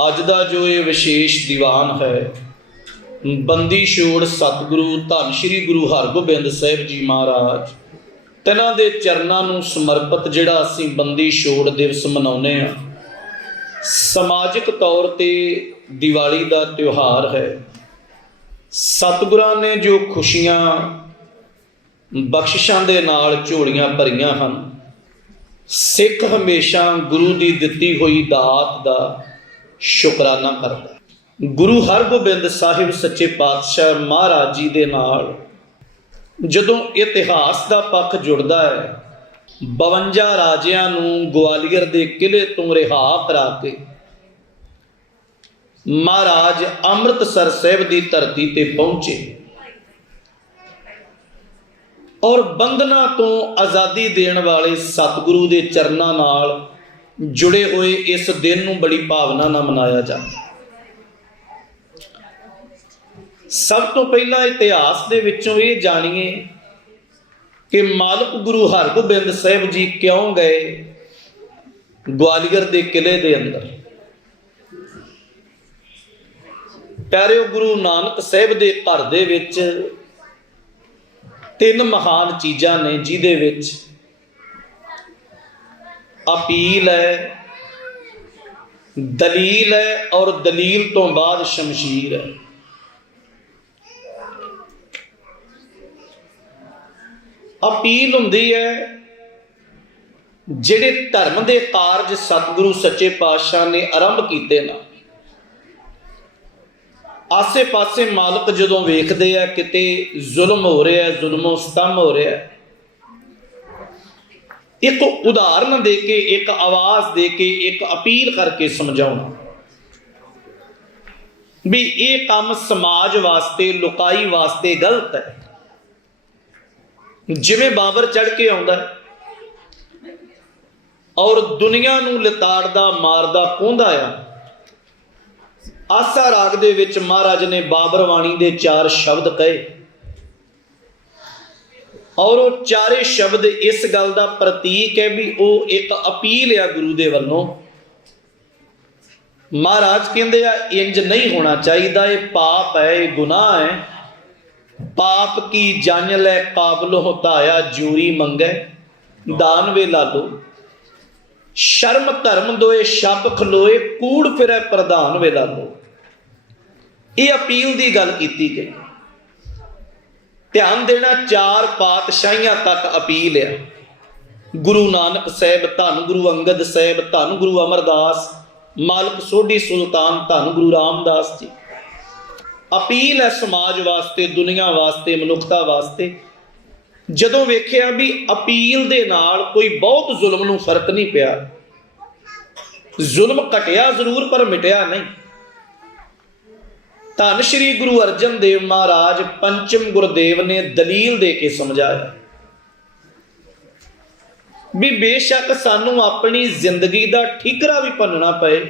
अज दा जो ये विशेष दीवान है, बंदी छोड़ सतगुरु धन श्री गुरु हरगोबिंद साहिब जी महाराज तिन्हां दे चरनां नूं समर्पित जिहड़ा असीं बंदी छोड़ दिवस मनाउने आ, समाजिक तौर ते दिवाली का त्यौहार है। सतगुरां ने जो खुशियां बख्शिशां दे नाल झोलियां भरियां हन, सिख हमेशा गुरु की दिती हुई दात का शुकराना करता। गुरु हरगोबिंद साहिब सच्चे पातशाह महाराज जी दे नाल जदों इतिहास का पक्ष जुड़ता है, 52 राजियां नूं ग्वालियर के किले तो रिहा करा के महाराज अमृतसर साहिब की धरती ते पहुंचे और बंधना तो आज़ादी देण वाले सतगुरु के चरनां नाल जुड़े हुए इस दिन नूं बड़ी भावना नाल मनाया जाता। सब तो पहला इतिहास दे विचों ये जानिए कि मालक गुरु हरगोबिंद साहिब जी क्यों गए ग्वालियर के किले के अंदर। प्यारे गुरु नानक साहिब के घर दे विच 3 महान चीज़ां ने, जिहदे विच अपील है, दलील है और दलील तो बाद शमशीर है। अपील हुंदी है जिहड़े धर्म के कारज सतगुरु सच्चे पातशाह ने आरंभ कीते ना, आसे पासे मालक जदों वेखदे आ किते जुल्म हो रहा है, जुल्मो सितम हो रहा है, एक उदाहरण दे के, एक आवाज दे के, एक अपील करके समझाउणा भी ये काम समाज वास्ते, लुकाई वास्ते गलत है। जिवें बाबर चढ़ के आउंदा और दुनिया नूं लिताड़दा मारदा कोंदा आ, आसा राग दे विच महाराज ने बाबर वाणी दे 4 शब्द कहे और वो 4 शब्द इस गल का प्रतीक है भी वो एक अपील है गुरु दे वल्लों। महाराज कहंदे आ इंज नहीं होना चाहिए, ये पाप है, ये गुनाह है। पाप की जान लै काबलो होताया जूरी मंगे, दान वे लालो। शर्म धर्म दोए शब खलोए, कूड़ फिरै प्रधान वे लालो। ये अपील की गल की गई। ध्यान देना, 4 पातशाहियां तक अपील है। गुरु नानक साहिब, धन गुरु अंगद साहिब, धन गुरु अमरदास, मालक सोढ़ी सुल्तान धन गुरु रामदास जी। अपील है समाज वास्ते, दुनिया वास्ते, मनुखता वास्ते। जदों वेखिया भी अपील दे नाल कोई बहुत जुल्म नूं फर्क नहीं पिया, जुल्म घटिया जरूर पर मिटिया नहीं। धन श्री गुरु अर्जन देव महाराज पंचम गुरदेव ने दलील दे के समझाया भी बेशक सानू अपनी जिंदगी का ठीकरा भी भनना पे,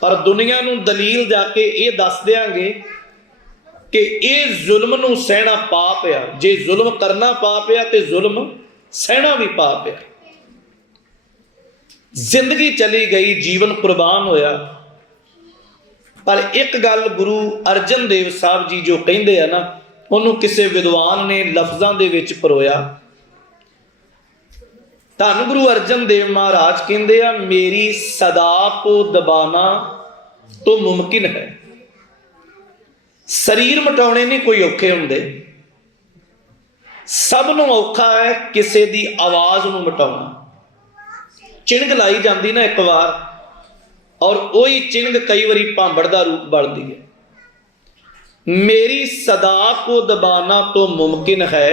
पर दुनिया नूं दलील जाके ये दस देंगे कि ये जुल्म नूं सहना पाप आ। जे जुल्म करना पाप आ तो जुल्म सहना भी पाप आ। जिंदगी चली गई, जीवन कुर्बान होया, पर एक गल गुरु अर्जन देव साहब जी जो कहते हैं ना, उन्होंने किसी विद्वान ने लफ्जां दे विच परोया। धन गुरु अर्जन देव महाराज कहते हैं, मेरी सदा को दबाना तो मुमकिन है। शरीर मिटाने नहीं कोई औखे होंदे, सब नूं औखा है किसी दी आवाज नूं मिटाउणा। चिणग लाई जाती ना एक बार, और वही चिणग कई बारी भांबड़ का रूप बनती है। मेरी सदा को दबाना तो मुमकिन है,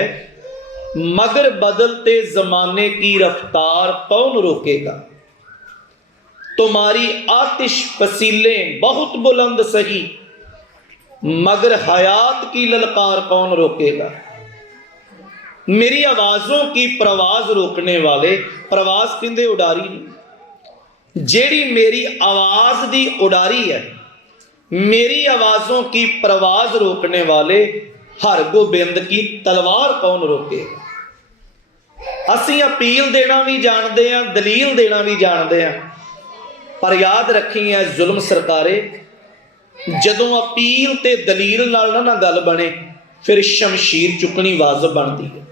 मगर बदलते जमाने की रफ्तार कौन रोकेगा। तुम्हारी आतिश पसीले बहुत बुलंद सही, मगर हयात की ललकार कौन रोकेगा। मेरी आवाज़ों की प्रवाज रोकने वाले, प्रवाज कहते उडारी, जेड़ी मेरी आवाज़ की उडारी है, मेरी आवाज़ों की प्रवाज रोकने वाले हरगोबिंद की तलवार कौन रोकेगा। असीं अपील देना भी जानते हैं, दलील देना भी जानते हैं, पर याद रखी है जुल्म सरकारे, जदों अपील ते दलील नाल ना गल बने फिर शमशीर चुकनी वाजिब बनती है।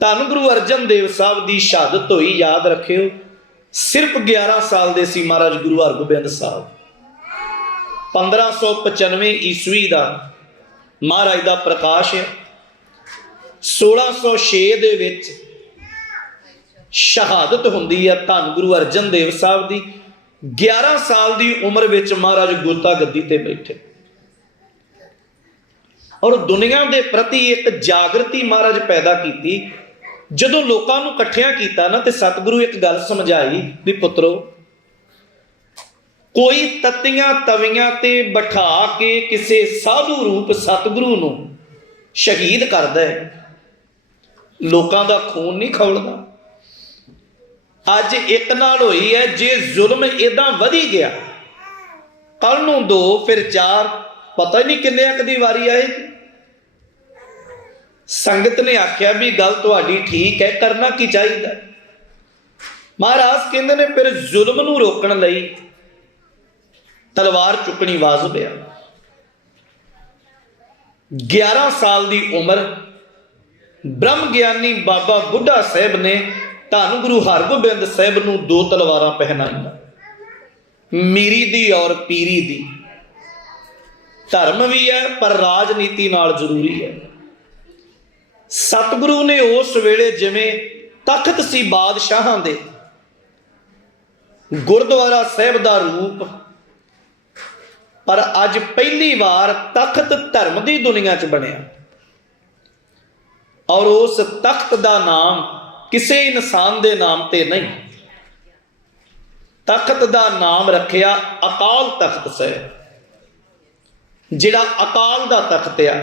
धन गुरु अर्जन देव साहब की शहादत हुई, याद रखियो सिर्फ 11 साल दे सी महाराज गुरु हरगोबिंद साहब। 1595 ईस्वी का महाराज का प्रकाश है। 1606 दे विच शहादत होंदी है धन गुरु अर्जन देव साहब की। 11 साल की उम्र विच महाराज गुरता गद्दी ते बैठे और दुनिया के प्रति एक जागृति महाराज पैदा की। जदों लोगों को इकट्ठिया किया ना तो सतगुरु एक गल समझाई भी पुत्रो, कोई तत्तियां तवियां ते बिठा के किसी साधु रूप सतगुरु नूं शहीद करदा है, लोगों का खून नहीं खौलदा। अज एक नाल होई है, जे जुल्म इदां वधी गया कल नूं 2 फिर 4, पता ही नहीं किन्ने क दी वारी आएगी। संगत ने आख्या भी गल तुहाडी ठीक है, करना की चाहिए। महाराज कहंदे ने फिर जुल्म नूं रोकण लई तलवार चुकनी वाजिब है। 11 साल की उम्र ब्रह्म ज्ञानी बाबा बुढ़ा साहब ने धन गुरु हरगोबिंद साहब नूं 2 तलवारां पहनाईयां, मीरी दी और पीरी दी। धर्म भी है पर राजनीति नाल जरूरी है। सतगुरु ने उस वेले जिवें तख्त सी बादशाहां दे, गुरुद्वारा साहब का रूप, पर अज पहली बार तख्त धर्म की दुनिया च बनिया और उस तख्त का नाम किसी इंसान के नाम ते नहीं, तख्त का नाम रखिया अकाल तख्त साहब। जिहड़ा अकाल का तख्त आ,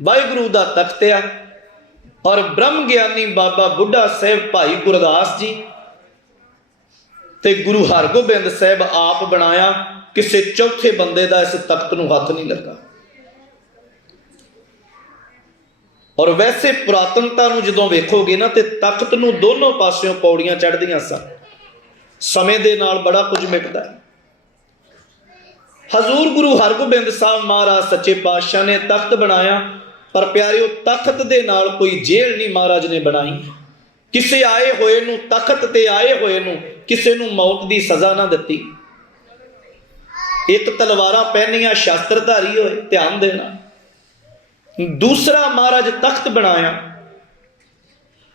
वाहिगुरु का तख्त आ, और ब्रह्म ज्ञानी बाबा बुढ़ा साहब भाई गुरदास जी ते गुरु हरगोबिंद साहब आप बनाया, किसी चौथे बंदे का इस तख्त नूं हथ नहीं लगा। और वैसे पुरातनता नूं जदों वेखोगे ना तो तख्त नूं दोनों पासियों पौड़ियां चढ़दियां सन। समय दे नाल बड़ा कुछ मिटदा है। हजूर गुरु हरगोबिंद साहब महाराज सच्चे पातशाह ने तख्त बनाया, पर प्यारिओ तख्त दे नाल कोई जेल नहीं महाराज ने बनाई। किसी आए होए नूं तख्त ते आए होए नूं किसी नूं मौत की सज़ा ना दित्ती। एक तलवारां पहनियां शास्त्रधारी होए, ध्यान देना। दूसरा महाराज तख्त बनाया,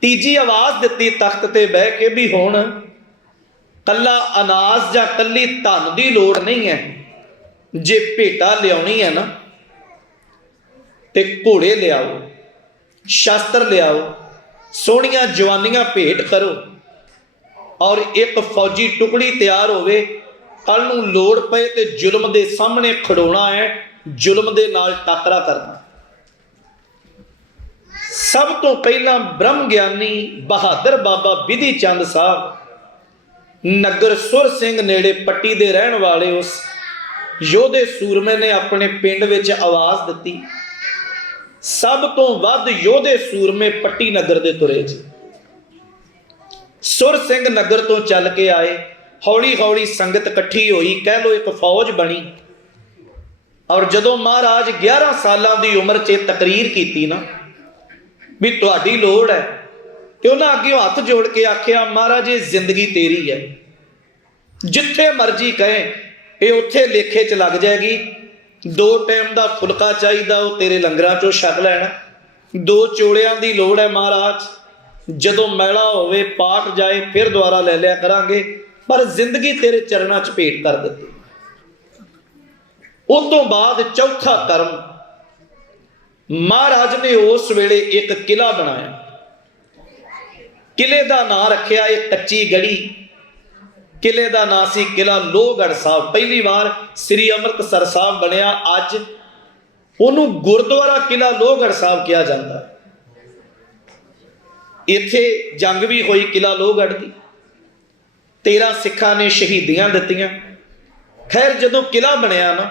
तीजी आवाज दिती तख्त ते बह के भी हुण कला अनाज या कली धन की लोड़ नहीं है, जे भेटा लियानी है ना ते घोड़े लियाओ, शास्त्र लियाओ, सोहणियां जवानियां भेंट करो और एक फौजी टुकड़ी तैयार होवे, कल नूं लोड़ पए ते जुल्म दे सामने खड़ोना है, जुल्म दे नाल टाकरा करना। सब तो पहला ब्रह्म ज्ञानी बहादुर बाबा विधि चंद साहब नगर सुर सिंह नेड़े पट्टी दे रहन वाले उस योधे सूरमे ने अपने पिंड विच आवाज़ दिती। सब तो वध योधे सूरमे पट्टी नगर दे तुरे जी। सुर सिंह नगर तो चल के आए, हौली हौली संगत इकट्ठी हुई, कह लो एक फौज बनी। और जदों महाराज 11 साल की उम्र च तकरीर की ना भी तुहाडी लोड़ है, तो उन्हें अगे हथ जोड़ के आख्या महाराज ये जिंदगी तेरी है, जिथे मर्जी कहे ये उत्थे लेखे च लग जाएगी। 2 टाइम का फुलका चाहिए वो तेरे लंगरां चों छक लैना, 2 चोड़ियां की लोड़ है महाराज, जदों मैला होवे पाट जाए फिर दोबारा ले लिया करांगे, पर जिंदगी तेरे चरणों च भेंट कर दी। उस तो बाद चौथा कर्म महाराज ने उस वेले एक किला बनाया, किले का नाम रखिया एक कच्ची गढ़ी, किले का नाम सी किला लोहगढ़ साहब। पहली बार श्री अमृतसर साहब बनया, अज उन्होंने गुरुद्वारा किला लोहगढ़ साहब कहा जाता है। इत्थे जंग भी हुई किला लोहगढ़ की, 13 सिखां ने शहीदियां दित्तियां। खैर जदों किला बनया ना,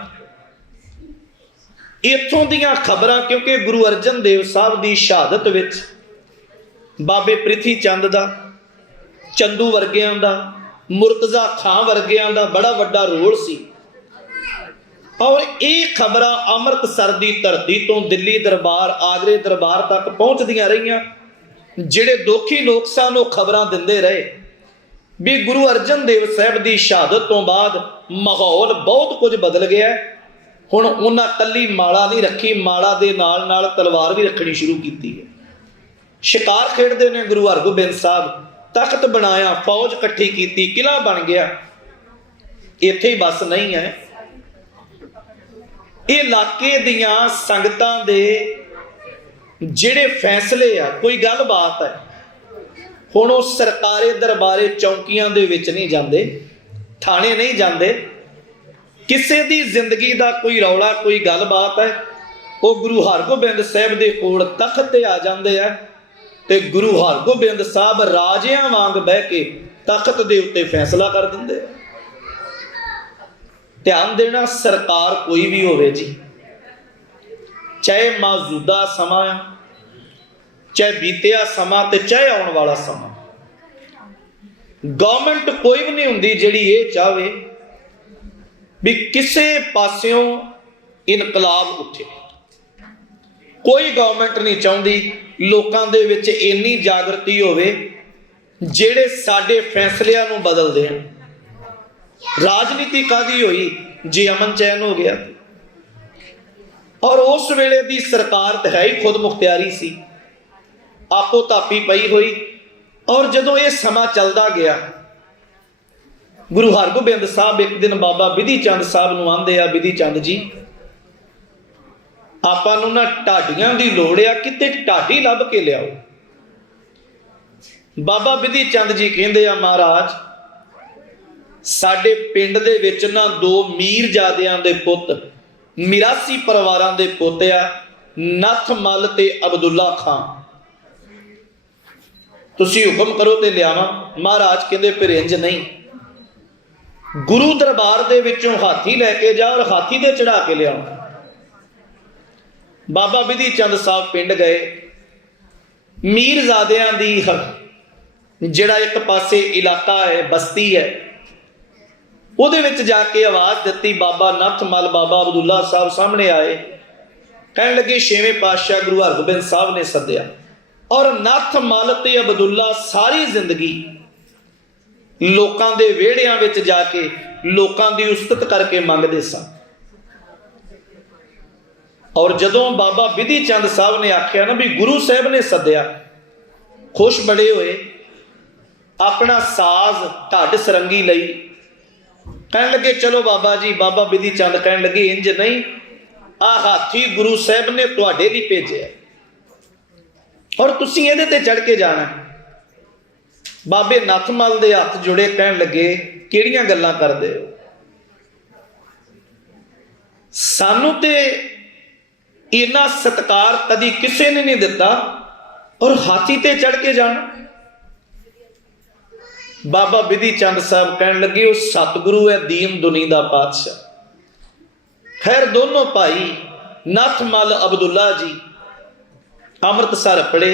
इत्थों दीयां खबरां, क्योंकि गुरु अर्जन देव साहब की शहादत विच बाबे प्रिथी चंद दा, चंदू वर्गियां दा, मुर्तजा खां वर्गियां दा बड़ा वड्डा रोल सी। और ये खबर अमृतसर की धरती तो दिल्ली दरबार आगरे दरबार तक पहुँचदियां रहियां। जिहड़े दोखी लोग सन वो खबर दिंदे रहे भी गुरु अर्जन देव साहब की शहादत तो बाद माहौल बहुत कुछ बदल गया। हुण उन्हां कल्ली माला नहीं रखी, माला दे नाल नाल तलवार भी रखनी शुरू की है। शिकार खेडते ने गुरु हरगोबिंद साहब, तख्त बनाया, फौज इकट्ठी की, किला बन गया। इत्थे ही बस नहीं है, ये इलाके दियां संगतां दे जिहड़े फैसले आ, कोई गल बात है, हुण वो सरकारे दरबारे चौंकियां दे विच नहीं जांदे, थाने नहीं जांदे, किसी दी जिंदगी दा कोई रौला कोई गल बात है, वो गुरु हरगोबिंद साहब दे कोल तख्त ते आ जांदे आ ते गुरु हरगोबिंद साहब राजियां वांग बह के तख्त दे उत्ते फैसला कर दिंदे। ध्यान देना, सरकार कोई भी होवे जी, चाहे मौजूदा समा, चाहे बीतिया समा ते चाहे आने वाला समा, गवर्नमेंट कोई भी नहीं हुंदी जिहड़ी ये चाहे भी किसी पास्यों इनकलाब उठे। कोई गवर्नमेंट नहीं चाहती लोकां दे विच इन्नी जागृति होवे जिहड़े साडे फैसलियां नूं बदल देण। राजनीति कादी हुई जी अमन चैन हो गया। और उस वेले दी सरकार तो है ही खुद मुख्तियारी सी, आपो तापी पई हुई। और जदों ये समा चलता गया, गुरु हरगोबिंद साहब एक दिन बाबा बिधि चंद साहब नूं आंदे आ, बिधि चंद जी आपां नूं ना ढाडियां दी लोड़ आ, किते ढाडी लभ के लियाओ। बाबा बिधि चंद जी कहंदे आ, महाराज साडे पिंड दे विच ना दो मीरजादियां दे पुत, मिरासी परिवारां दे पुत आ, नथ मल ते अब्दुल्ला खां, तुसीं हुक्म करो ते लियावां। महाराज कहंदे फिर इंज नहीं, गुरु दरबार दे विचों हाथी लैके जा और हाथी ते चढ़ा के लिया। बाबा बिधि चंद साहब पिंड गए, मीरजादियां दी जिहड़ा एक पासे इलाका है, बस्ती है, उहदे विच जाके आवाज़ दित्ती। बाबा नथ मल बाबा अब्दुल्ला साहब सामने आए, कहण लगे छेवें पातशाह गुरु हरगोबिंद साहब ने सद्या। और नथ मल ते अब्दुल्ला सारी जिंदगी लोकां दे विहड़ियां विच जाके लोकां दी उस्तत करके मंगदे सन। और जदों बाबा बिधि चंद साहब ने आख्या ना भी गुरु साहब ने सद्या, खुश बड़े होए, अपना साज ढड सरंगी लई, कहण लगे चलो बाबा जी। बाबा बिधि चंद कहण लगे इंज नहीं, आ हाथी गुरु साहब ने तुहाडे लई भेजिया और तुसीं इहदे ते चढ़ के जाना। बाबे नथमल दे हथ जुड़े, कहण लगे किहड़ियां गल्लां करदे हो, सानू ते इन्ना सत्कार कदी किसी ने नहीं दिता और हाथी ते चढ़ के जाना। बाबा बिधि चंद साहब कहण लगे वो सतगुरु है, दीन दुनी दा पातशाह। खैर दोनों भाई नथ मल अब्दुल्ला जी अमृतसर पड़े,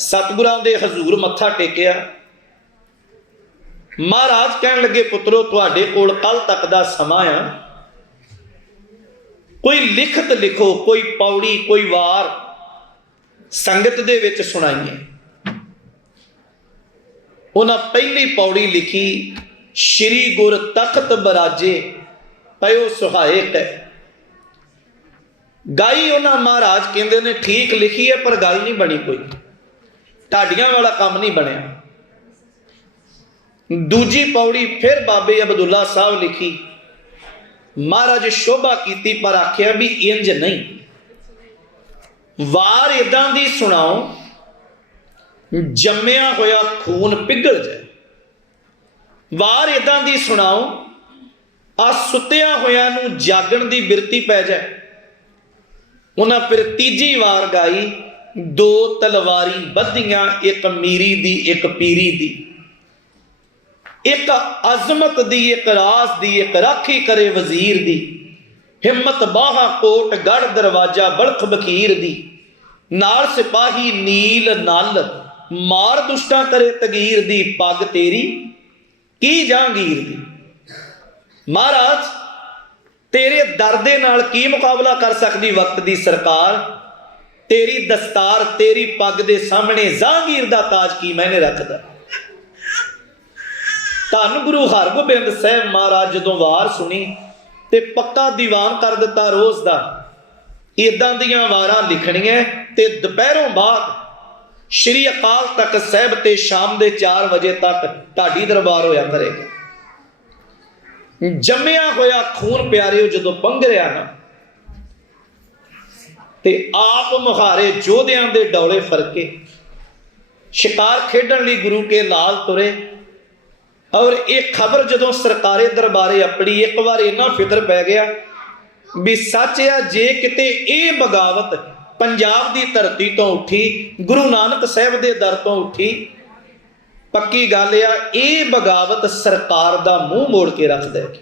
सतगुरां दे हजूर मत्था टेकिया। महाराज कहण लगे पुत्रो तुहाडे कोल कल तक दा समा आ, कोई लिखत लिखो, कोई पौड़ी कोई वार संगत दे विच सुनाइए। उन्हां पहली पौड़ी लिखी, श्री गुर तख्त बराजे पयो सुहायक है। गाई उन्हां महाराज कहंदे ने ठीक लिखी है पर गल नहीं बनी, कोई ढाडियां वाला काम नहीं बनया। दूजी पौड़ी फिर बाबे अब्दुल्ला साहब लिखी, महाराज शोभा की पर आख्या भी इंज नहीं, वार इदां दी सुनाओ जम्मिया होया खून पिघल जाए, वार इदां दी सुनाओ आ सुत्तिया होया नूं जागण दी बिरती पै जाए। उन्हां फिर तीजी वार गाई, दो तलवारी बधियां, एक मीरी दी एक पीरी दी, एक अजमत दी एक रास दी, एक राखी करे वजीर दी, हिम्मत बाहा कोट गढ़ दरवाजा बड़ख बखीर दी, नाल सिपाही नील नल मार दुष्टा करे तगीर दी, पग तेरी की जहांगीर दी। महाराज तेरे दर दे नाल की मुकाबला कर सकती वक्त की सरकार, तेरी दस्तार तेरी पग दे सामने जहांगीर दा ताज की मैंने रखदा। धन गुरु हरगोबिंद साहब महाराज जदों वार सुनी ते पक्का दीवान कर दिता रोज दा। इदां दियां वारां लिखणियां ते दोपहरों बाद श्री अकाल तख्त साहब ते शाम दे 4 बजे तक ढाडी दरबार होया करेगा। जम्मिया होया खून प्यारे जदों पंघरिया ना ते आप मुहारे जोधियां दे डौले फरके शिकार खेडण लई गुरु के लाल तुरे। और एक खबर जदों सरकारे दरबारे अपनी एक बार इन्ना फिक्र पै गया भी सच है जे किते ये बगावत पंजाब की धरती तो उठी, गुरु नानक साहब के दर तो उठी, पक्की गल आ ये बगावत सरकार दा मूँह मोड़ के रख देगी।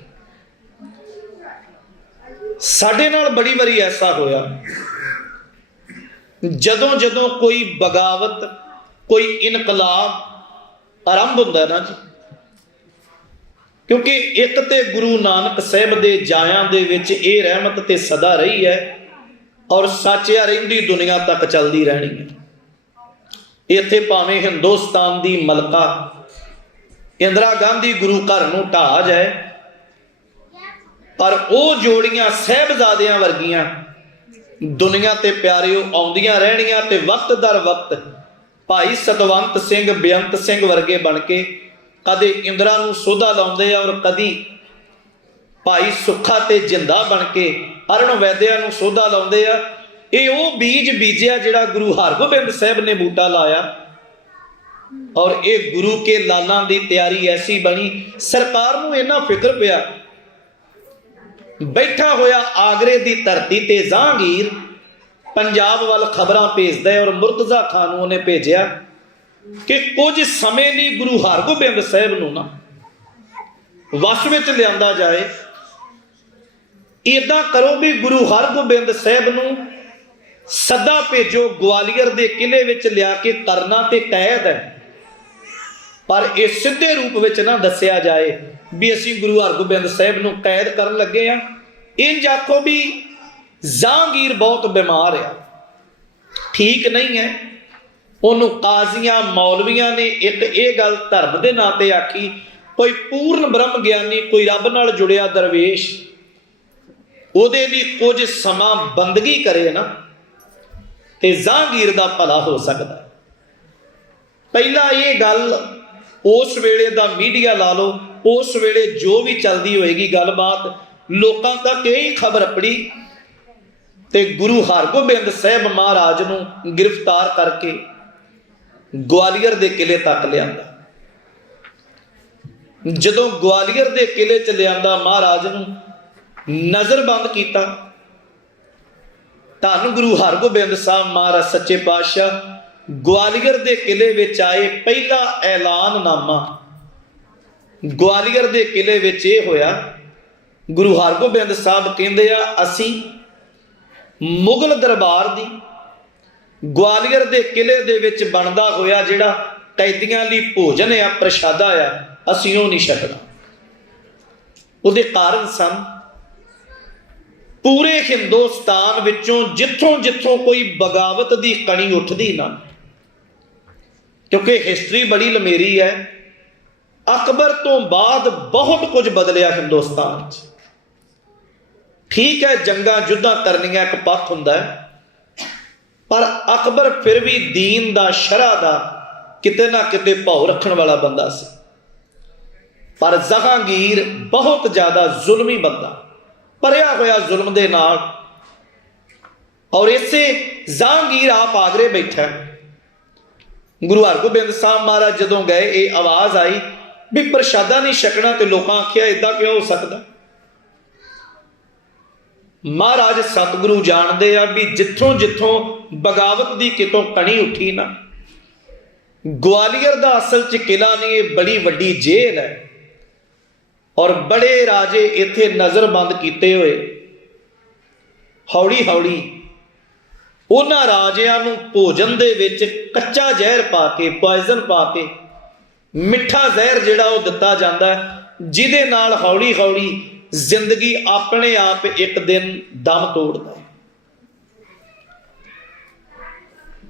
साडे नाल बड़ी बारी ऐसा होया जदों जदों कोई बगावत कोई इनकलाब आरंभ होंदा ना जी, क्योंकि एक ते गुरु नानक साहब दे जायां दे विच ये रहमत ते सदा रही है और सच्चिया रहिंदी दुनिया तक चलती रहनी है। इत्थे भावें हिंदुस्तान दी मलका इंदिरा गांधी गुरु घर नूं ढा जाए पर वो जोड़ियां साहबजादियां वर्गियां दुनिया ते प्यारिओ आउंदियां रहनियां ते वक्त दर वक्त भाई सतवंत सिंह बेअंत सिंह वर्गे बन के कदे इंदिरा नूं सोधा लाउंदे और कदी भाई सुखा ते जिंदा बन के अरण वैद्या नूं सोधा लाउंदे आ। ये वो बीज बीजिया जिहड़ा गुरु हरगोबिंद साहब ने बूटा लाया और ये गुरु के लालां दी तैयारी ऐसी बनी। सरकार नूं इन्ना फिक्र पिया, बैठा होया आगरे दी धरती ते जहांगीर पंजाब वाल खबरां भेजदा है और मुर्तजा खान नूं उहने भेजिया कि कुछ समय लिए गुरु हरगोबिंद साहब नूं ना वश विच लिआंदा जाए। इदां करो भी गुरु हरगोबिंद साहब नूं सदा भेजो, ग्वालियर के किले विच लिया के करना ते कैद है, पर इस सीधे रूप विच ना दसिया जाए भी असीं गुरु हरगोबिंद साहब नूं कैद करन लगे आ। इंज आखो भी जहांगीर बहुत बीमार है, ठीक नहीं है। उन्होंने काजियां मौलवियां ने एक ये गल धर्म के नां ते आखी, कोई पूर्ण ब्रह्म ज्ञानी कोई रब नाल जुड़िया दरवेश उहदे लई कुछ समा बंदगी करे ना ते जहांगीर दा भला हो सकता। पहला ये गल उस वेले दा मीडिया ला लो, उस वेले जो भी चलती होएगी गलबात लोकां तक यही खबर अपड़ी ते गुरु हरगोबिंद साहब महाराज नूं गिरफ्तार करके ग्वालियर के किले तक लिआंदा। जदों ग्वालियर के किले च लिआंदा महाराज नूं नज़रबंद किया। धन गुरु हरगोबिंद साहब महाराज सच्चे पातशाह ग्वालियर के किले विच आए। पहला ऐलाननामा ग्वालियर के किले विच ये होया, गुरु हरगोबिंद साहब कहंदे आ असीं मुगल दरबार दी ग्वालियर के किले दे विच बनदा होया जिहड़ा कैदियां लई भोजन आ प्रशादा आ असीं ओह नहीं छकना। उहदे कारण सन पूरे हिंदुस्तान विचों जिथों जिथों कोई बगावत की कणी उठदी ना, क्योंकि हिस्टरी बड़ी लमेरी है। अकबर तो बाद बहुत कुछ बदलिया हिंदुस्तान च। ठीक है जंगा युद्धां करनियां एक पक्ष हुंदा है, पर अकबर फिर भी दीन दा शरह दा किते ना किते भाव रखण वाला बंदा सी। पर जहांगीर बहुत ज्यादा जुल्मी बंदा, भरिया होया जुल्म दे नाल। और इसे जहांगीर आप आगरे बैठा। गुरु हरगोबिंद साहब महाराज जदों गए ये आवाज आई भी प्रशादा नहीं छकना, तो लोग आख्या इदा क्यों हो सकता। महाराज सतगुरु जानते आ भी जिथों जिथों बगावत की कितों कणी उठी ना, ग्वालियर का असल च किला नहीं, ये बड़ी वड्डी जेल है और बड़े राजे इत्थे नज़रबंद किए हुए। हौली हौली उन्हां राजियां नूं भोजन दे विच कच्चा जहर पा के पॉइजन पा के मिठा जहर जिहड़ा वो दिता जाता है, जिहदे नाल हौली हौली जिंदगी अपने आप एक दिन दम तोड़ता है।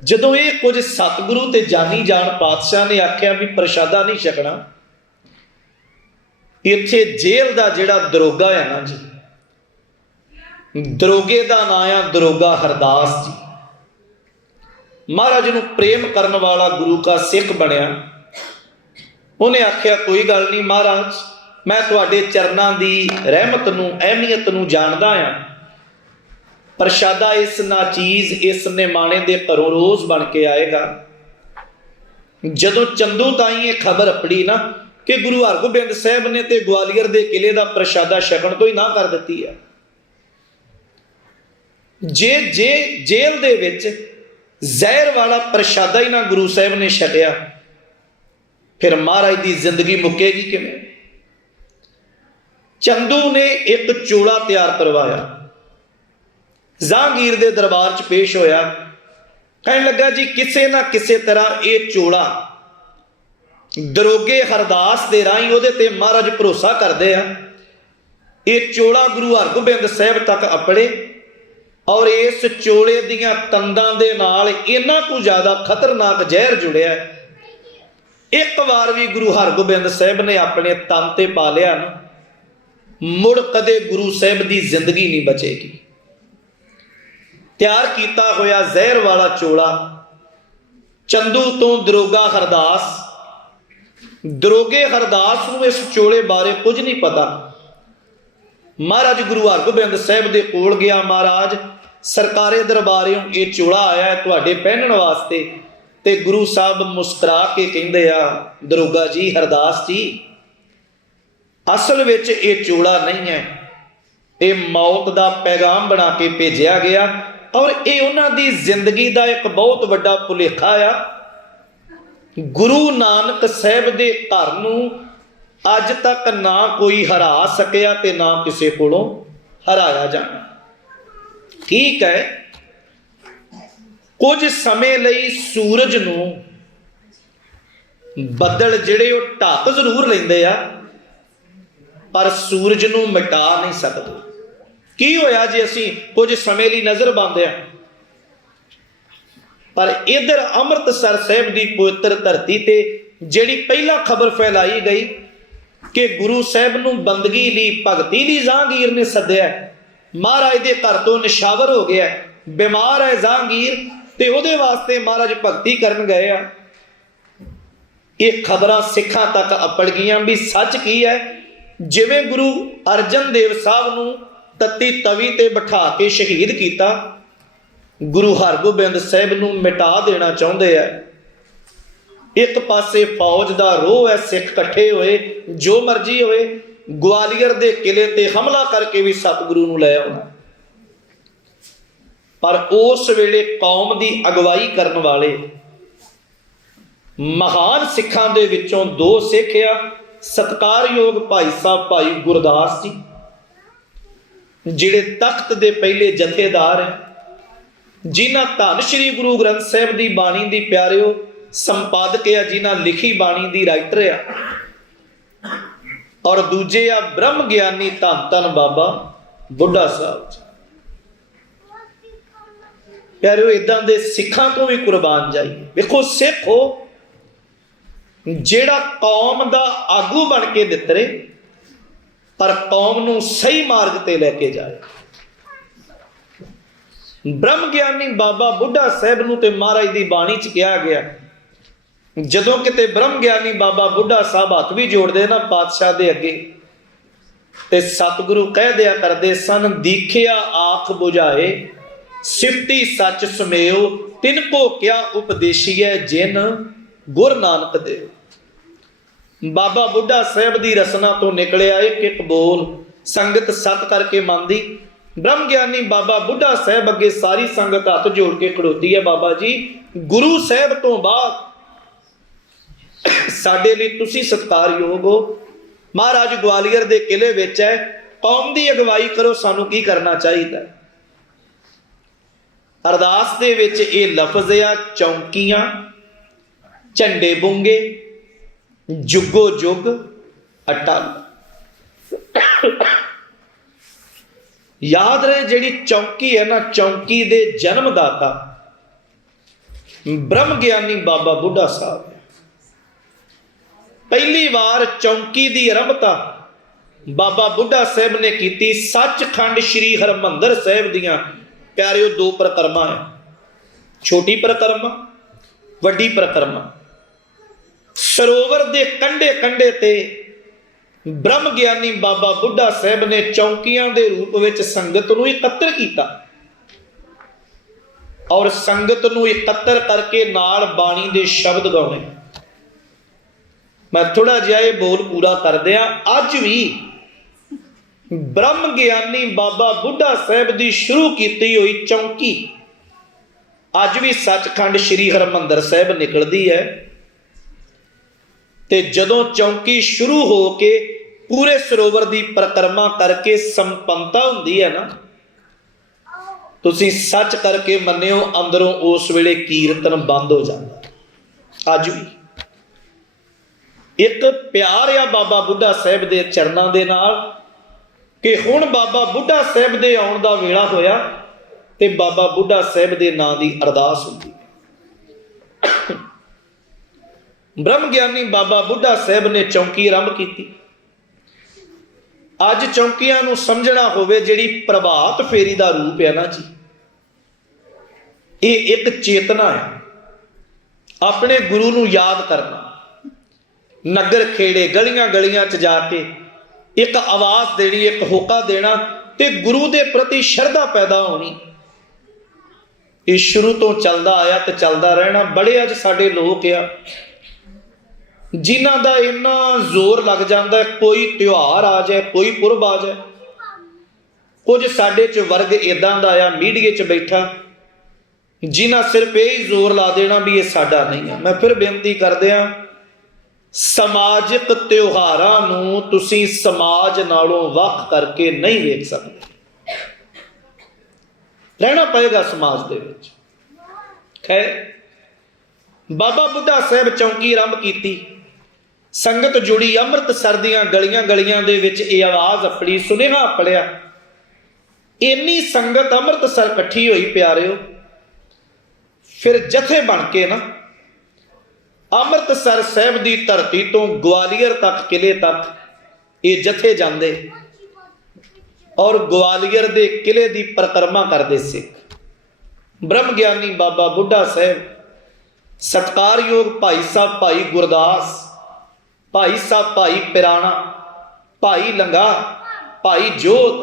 जदों ये कुछ सतगुरु ते जानी जान पातशाह ने आख्या भी प्रशादा नहीं छकना, इत्थे जेल का जिहड़ा दरोगा है ना जी, दरोगे का नाम है दरोगा हरदास जी। महाराज नूं प्रेम करने वाला गुरु का सिख बनया। उन्हें आख्या कोई गल नहीं महाराज, मैं तुहाडे चरनां दी रहमत नूं अहमियत नूं जानदा हां। प्रशादा इस नाचीज इस निमाणे दे घरों रोज बन के आएगा। जदों चंदू ताई ये खबर अपड़ी ना कि गुरु हरगोबिंद साहब ने ते ग्वालियर दे किले का प्रशादा छकण तो ही ना कर दी है। जे जे जेल दे विच जहर वाला प्रशादा ही ना गुरु साहब ने छकिया, फिर महाराज की जिंदगी मुकेगी किवें? चंदू ने एक चोला तैयार करवाया, जहांगीर दे दरबार च पेश होया, कहने लगा जी किसी ना किसी तरह ये चोला दरोगे हरदास दे राही उहदे ते महाराज भरोसा करते हैं, ये चोला गुरु हरगोबिंद साहब तक अपड़े और इस चोले दियां तंदां दे नाल इन्ना कुछ ज्यादा खतरनाक जहर जुड़िया है, एक बार भी गुरु हरगोबिंद साहब ने अपने तन ते पा लिया ना, मुड़ कदे गुरु साहब की जिंदगी नहीं बचेगी। तैयार किया होया जहर वाला चोला चंदू तो दरोगा हरदास, दरोगे हरदास को इस चोले बारे कुछ नहीं पता। महाराज गुरु हरगोबिंद साहब दे कोल गया, महाराज सरकारे दरबारियों ये चोला आया है तुहाडे पहनण वास्ते। ते गुरु साहब मुस्कुरा के कहंदे आ, दरोगा जी हरदास जी असल विच ये चोला नहीं है, ये मौत का पैगाम बना के भेजा गया और ये उन्हां दी जिंदगी का एक बहुत वड्डा भुलेखा आ। गुरु नानक साहब दे घर नूं अज तक ना कोई हरा सकिया ते ना किसी कोलों हराया जाना। ठीक है, कुछ समय लई सूरज नूं बदल जिहड़े वो ढक जरूर लैंदे आ, पर सूरज नूं मिटा नहीं सकते। की होया जे असीं कुछ समय लई नज़र बंद आ, पर इधर अमृतसर साहब की पवित्र धरती ते जिहड़ी पहला खबर फैलाई गई कि गुरु साहब नूं बंदगी लई भगती लई जहांगीर ने सद्दिया, महाराज दे घर तो निशावर हो गया, बीमार है जहांगीर ते उहदे वास्ते महाराज भगती करन गए आ। ये खबरां सिखां तक अपड़ गईयां भी सच की है। जिवें गुरु अर्जन देव साहब नूं तत्ती तवी ते बिठा के शहीद किया, गुरु हरगोबिंद साहब नूं मिटा देना चाहुंदे आ। एक पासे फौज का रोह है, सिख इकट्ठे होए जो मर्जी होए ग्वालियर के किले ते हमला करके भी सतगुरु नूं लै आउणा। पर उस वेले कौम की अगवाई करने वाले महान सिखां दे विचों दो सिख आ, सत्कारयोग भाई साहब भाई गुरदास जी जिहड़े तख्त दे पहले जथेदार है, जिन्हां धन श्री गुरु ग्रंथ साहब की बाणी की प्यारिओ संपादक है, जिन्हां लिखी बाणी की राइटर है, और दूजे आ ब्रह्म ज्ञानी धन धन बाबा बुढ़ा साहब जी। प्यारिओ इदां दे सिखां तो भी कुर्बान जाइए। देखो सिख हो जिहड़ा कौम का आगू बन के दितरे, पर कौम नूं सही मार्ग ते लैके जाए। ब्रह्म ज्ञानी बाबा बुढ़ा साहब नूं ते महाराज दी बाणी च कहा गया, जदों किते ब्रह्म ज्ञानी बाबा बुढ़ा साहब हथ भी जोड़ते ना पातशाह दे अगे, ते सतगुरु कह दिया करते सन, दीखिया आख बुझाए सिफती सच समेओ, तिनको क्या उपदेशीए जिन गुर नानक देव। बाबा बुढ़ा साहब की रसना तो निकलिया एक एक बोल संगत सत करके मंनदी। ब्रह्म ज्ञानी बाबा बुढ़ा साहब अगे सारी संगत हाथ जोड़ के खड़ोती है, बाबा जी गुरु साहब तो बाद साडे लई तुसीं सत्कारयोग हो। महाराज ग्वालियर के किले विच है, कौम की अगवाई करो, सानू की करना चाहिए। अरदास दे विच ये लफज आ चौंकियां झंडे बुंगे जुगो जुग अटल। याद रहे जिहड़ी चौकी है ना, चौकी दे जन्मदाता ब्रह्म ज्ञानी बाबा बुढ़ा साहब है। पहली बार चौकी की आरंभता बाबा बुढ़ा साहब ने की सचखंड श्री हरमंदर साहब दियां प्यारिओ दो परिक्रमा है, छोटी परिक्रमा वड्डी परिक्रमा। सरोवर के कंढे कंढे ते ब्रह्म ज्ञानी बाबा बुढ़ा साहब ने चौकियां के रूप में संगत नूं एकत्र किया और संगत नूं एकत्र करके नाल बाणी दे शब्द गाने। मैं थोड़ा जिहा ये बोल पूरा कर दिया। अज भी ब्रह्म ज्ञानी बाबा बुढ़ा साहब की शुरू की हुई चौकी अज भी सचखंड श्री हरमंदर साहब निकलती है। ते जदों चौकी शुरू हो के पूरे सरोवर की परिक्रमा करके संपन्नता हुंदी है ना, तुसीं सच करके मन्नियो अंदरों उस वेले कीर्तन बंद हो जाता। अज भी एक प्यार आ बाबा बुढ़ा साहब के चरणों के नाल कि हुण बाबा बुढ़ा साहब के आउण का वेला होया ते बाबा बुढ़ा साहब के नां की अरदास होती। ब्रह्म ज्ञानी बाबा बुढ़ा साहब ने चौकी आरंभ की। अज चौकियां नूं समझना होवे जिहड़ी प्रभात फेरी का रूप है ना जी, ये एक चेतना है। अपने गुरु नूं याद करना, नगर खेड़े गलियां गलियां च जाके एक आवाज़ देनी, एक होका देना ते गुरु के प्रति श्रद्धा पैदा होनी। ये शुरू तो चलता आया तो चलता रहना। बड़े अज साडे लोग आ जिन्हां दा इन्ना जोर लग जाता है, कोई त्योहार आ जाए, कोई पुरब आ जाए। कुछ साडे च वर्ग इदां दा आ मीडिया च बैठा जिन्हां सिर्फ यही जोर ला देना भी ये साडा नहीं है। मैं फिर बेनती करदिआं, समाजिक त्योहारां नूं तुसीं समाज नालों वख करके नहीं वेख सकते। रहना पएगा समाज दे विच। खैर, बाबा बुढ़ा साहब चौकी आरंभ की, संगत जुड़ी अमृतसर दीआं गलियां गलियां दे विच ये आवाज़ अपनी, सुनेहा अपड़िया। इन्नी संगत अमृतसर इकट्ठी हुई प्यारिओ, फिर जथे बन के ना अमृतसर साहब की धरती तो ग्वालियर तक, किले तक ये जथे जाते और ग्वालियर के किले की परिक्रमा करते सिख। ब्रह्म ज्ञानी बाबा बुढ़ा साहब, सत्कारयोग भाई साहब भाई गुरदास, भाई साहब भाई पिराणा, भाई लंगा, भाई जोत,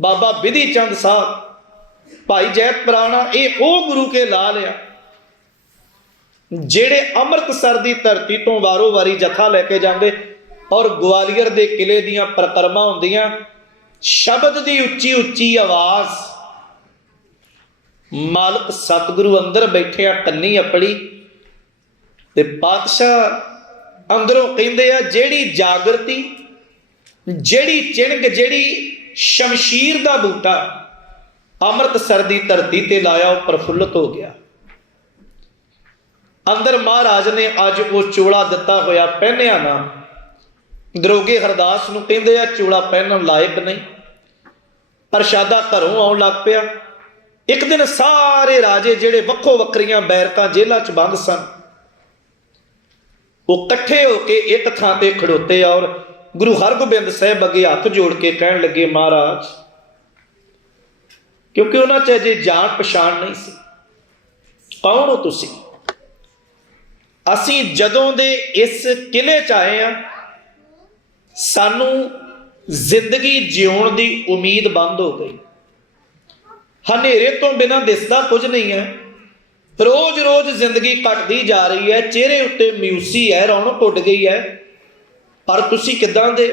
बाबा विधि चंद साहब, भाई जैत पिराणा, ये वो गुरु के लाल आ जेड़े अमृतसर की धरती तो वारों वारी जथा लैके जाते और ग्वालियर के किले दियां परिक्रमा होंदियां। शब्द की उच्ची उच्ची आवाज़, मालक सतगुरु अंदर बैठे आ कन्नी अपड़ी ते पातशाह अंदरों कहंदे आ, जेड़ी जागृति, जेड़ी चिणग, जेड़ी शमशीर का बूटा अमृतसर की धरती ते लाया वो प्रफुल्लित हो गया। अंदर महाराज ने अज वो चोला दिता होया पहनिया ना, दरोगे हरदास नूं कहंदे आ चोला पहनण लायक नहीं। प्रशादा घरों आउण लग पिया। एक दिन सारे राजे जिहड़े वक्खो वक्खरियां बैरकां जेलां च बंद सन, वो कट्ठे होके एक थां ते खड़ोते और गुरु हरगोबिंद साहब अगे हथ जोड़ के कहण लगे, महाराज, क्योंकि उन्हां च अजे जान पछाण नहीं सी, कौन हो तुसीं? असीं जदों दे इस किले च आए हैं, सानू जिंदगी जिउण दी उम्मीद बंद हो गई। हनेरे तो बिना दिसदा कुछ नहीं है। रोज रोज जिंदगी घटती जा रही है, चेहरे उत्ते म्यूसी है, रौनक उड़ गई है। पर तुसीं किदां दे?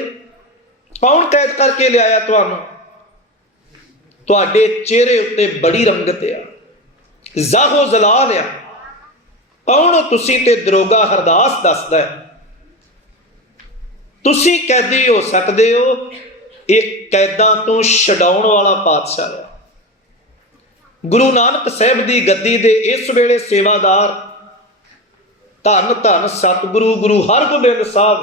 कौन कैद करके लियाया तुहानूं? तुहाडे चेहरे उत्ते बड़ी रंगत आ, जाहो जलाल आ। कौन हो तुसीं? ते दरोगा हरदास दसदा है, तुसीं कैदी हो सकते हो, एक कैदां तो छडाउण वाला पातशाह है। गुरु नानक साहब की गद्दी दे इस वेले सेवादार ਧੰਨ ਧੰਨ ਸਤਿਗੁਰੂ ਗੁਰੂ ਹਰਗੋਬਿੰਦ ਸਾਹਿਬ,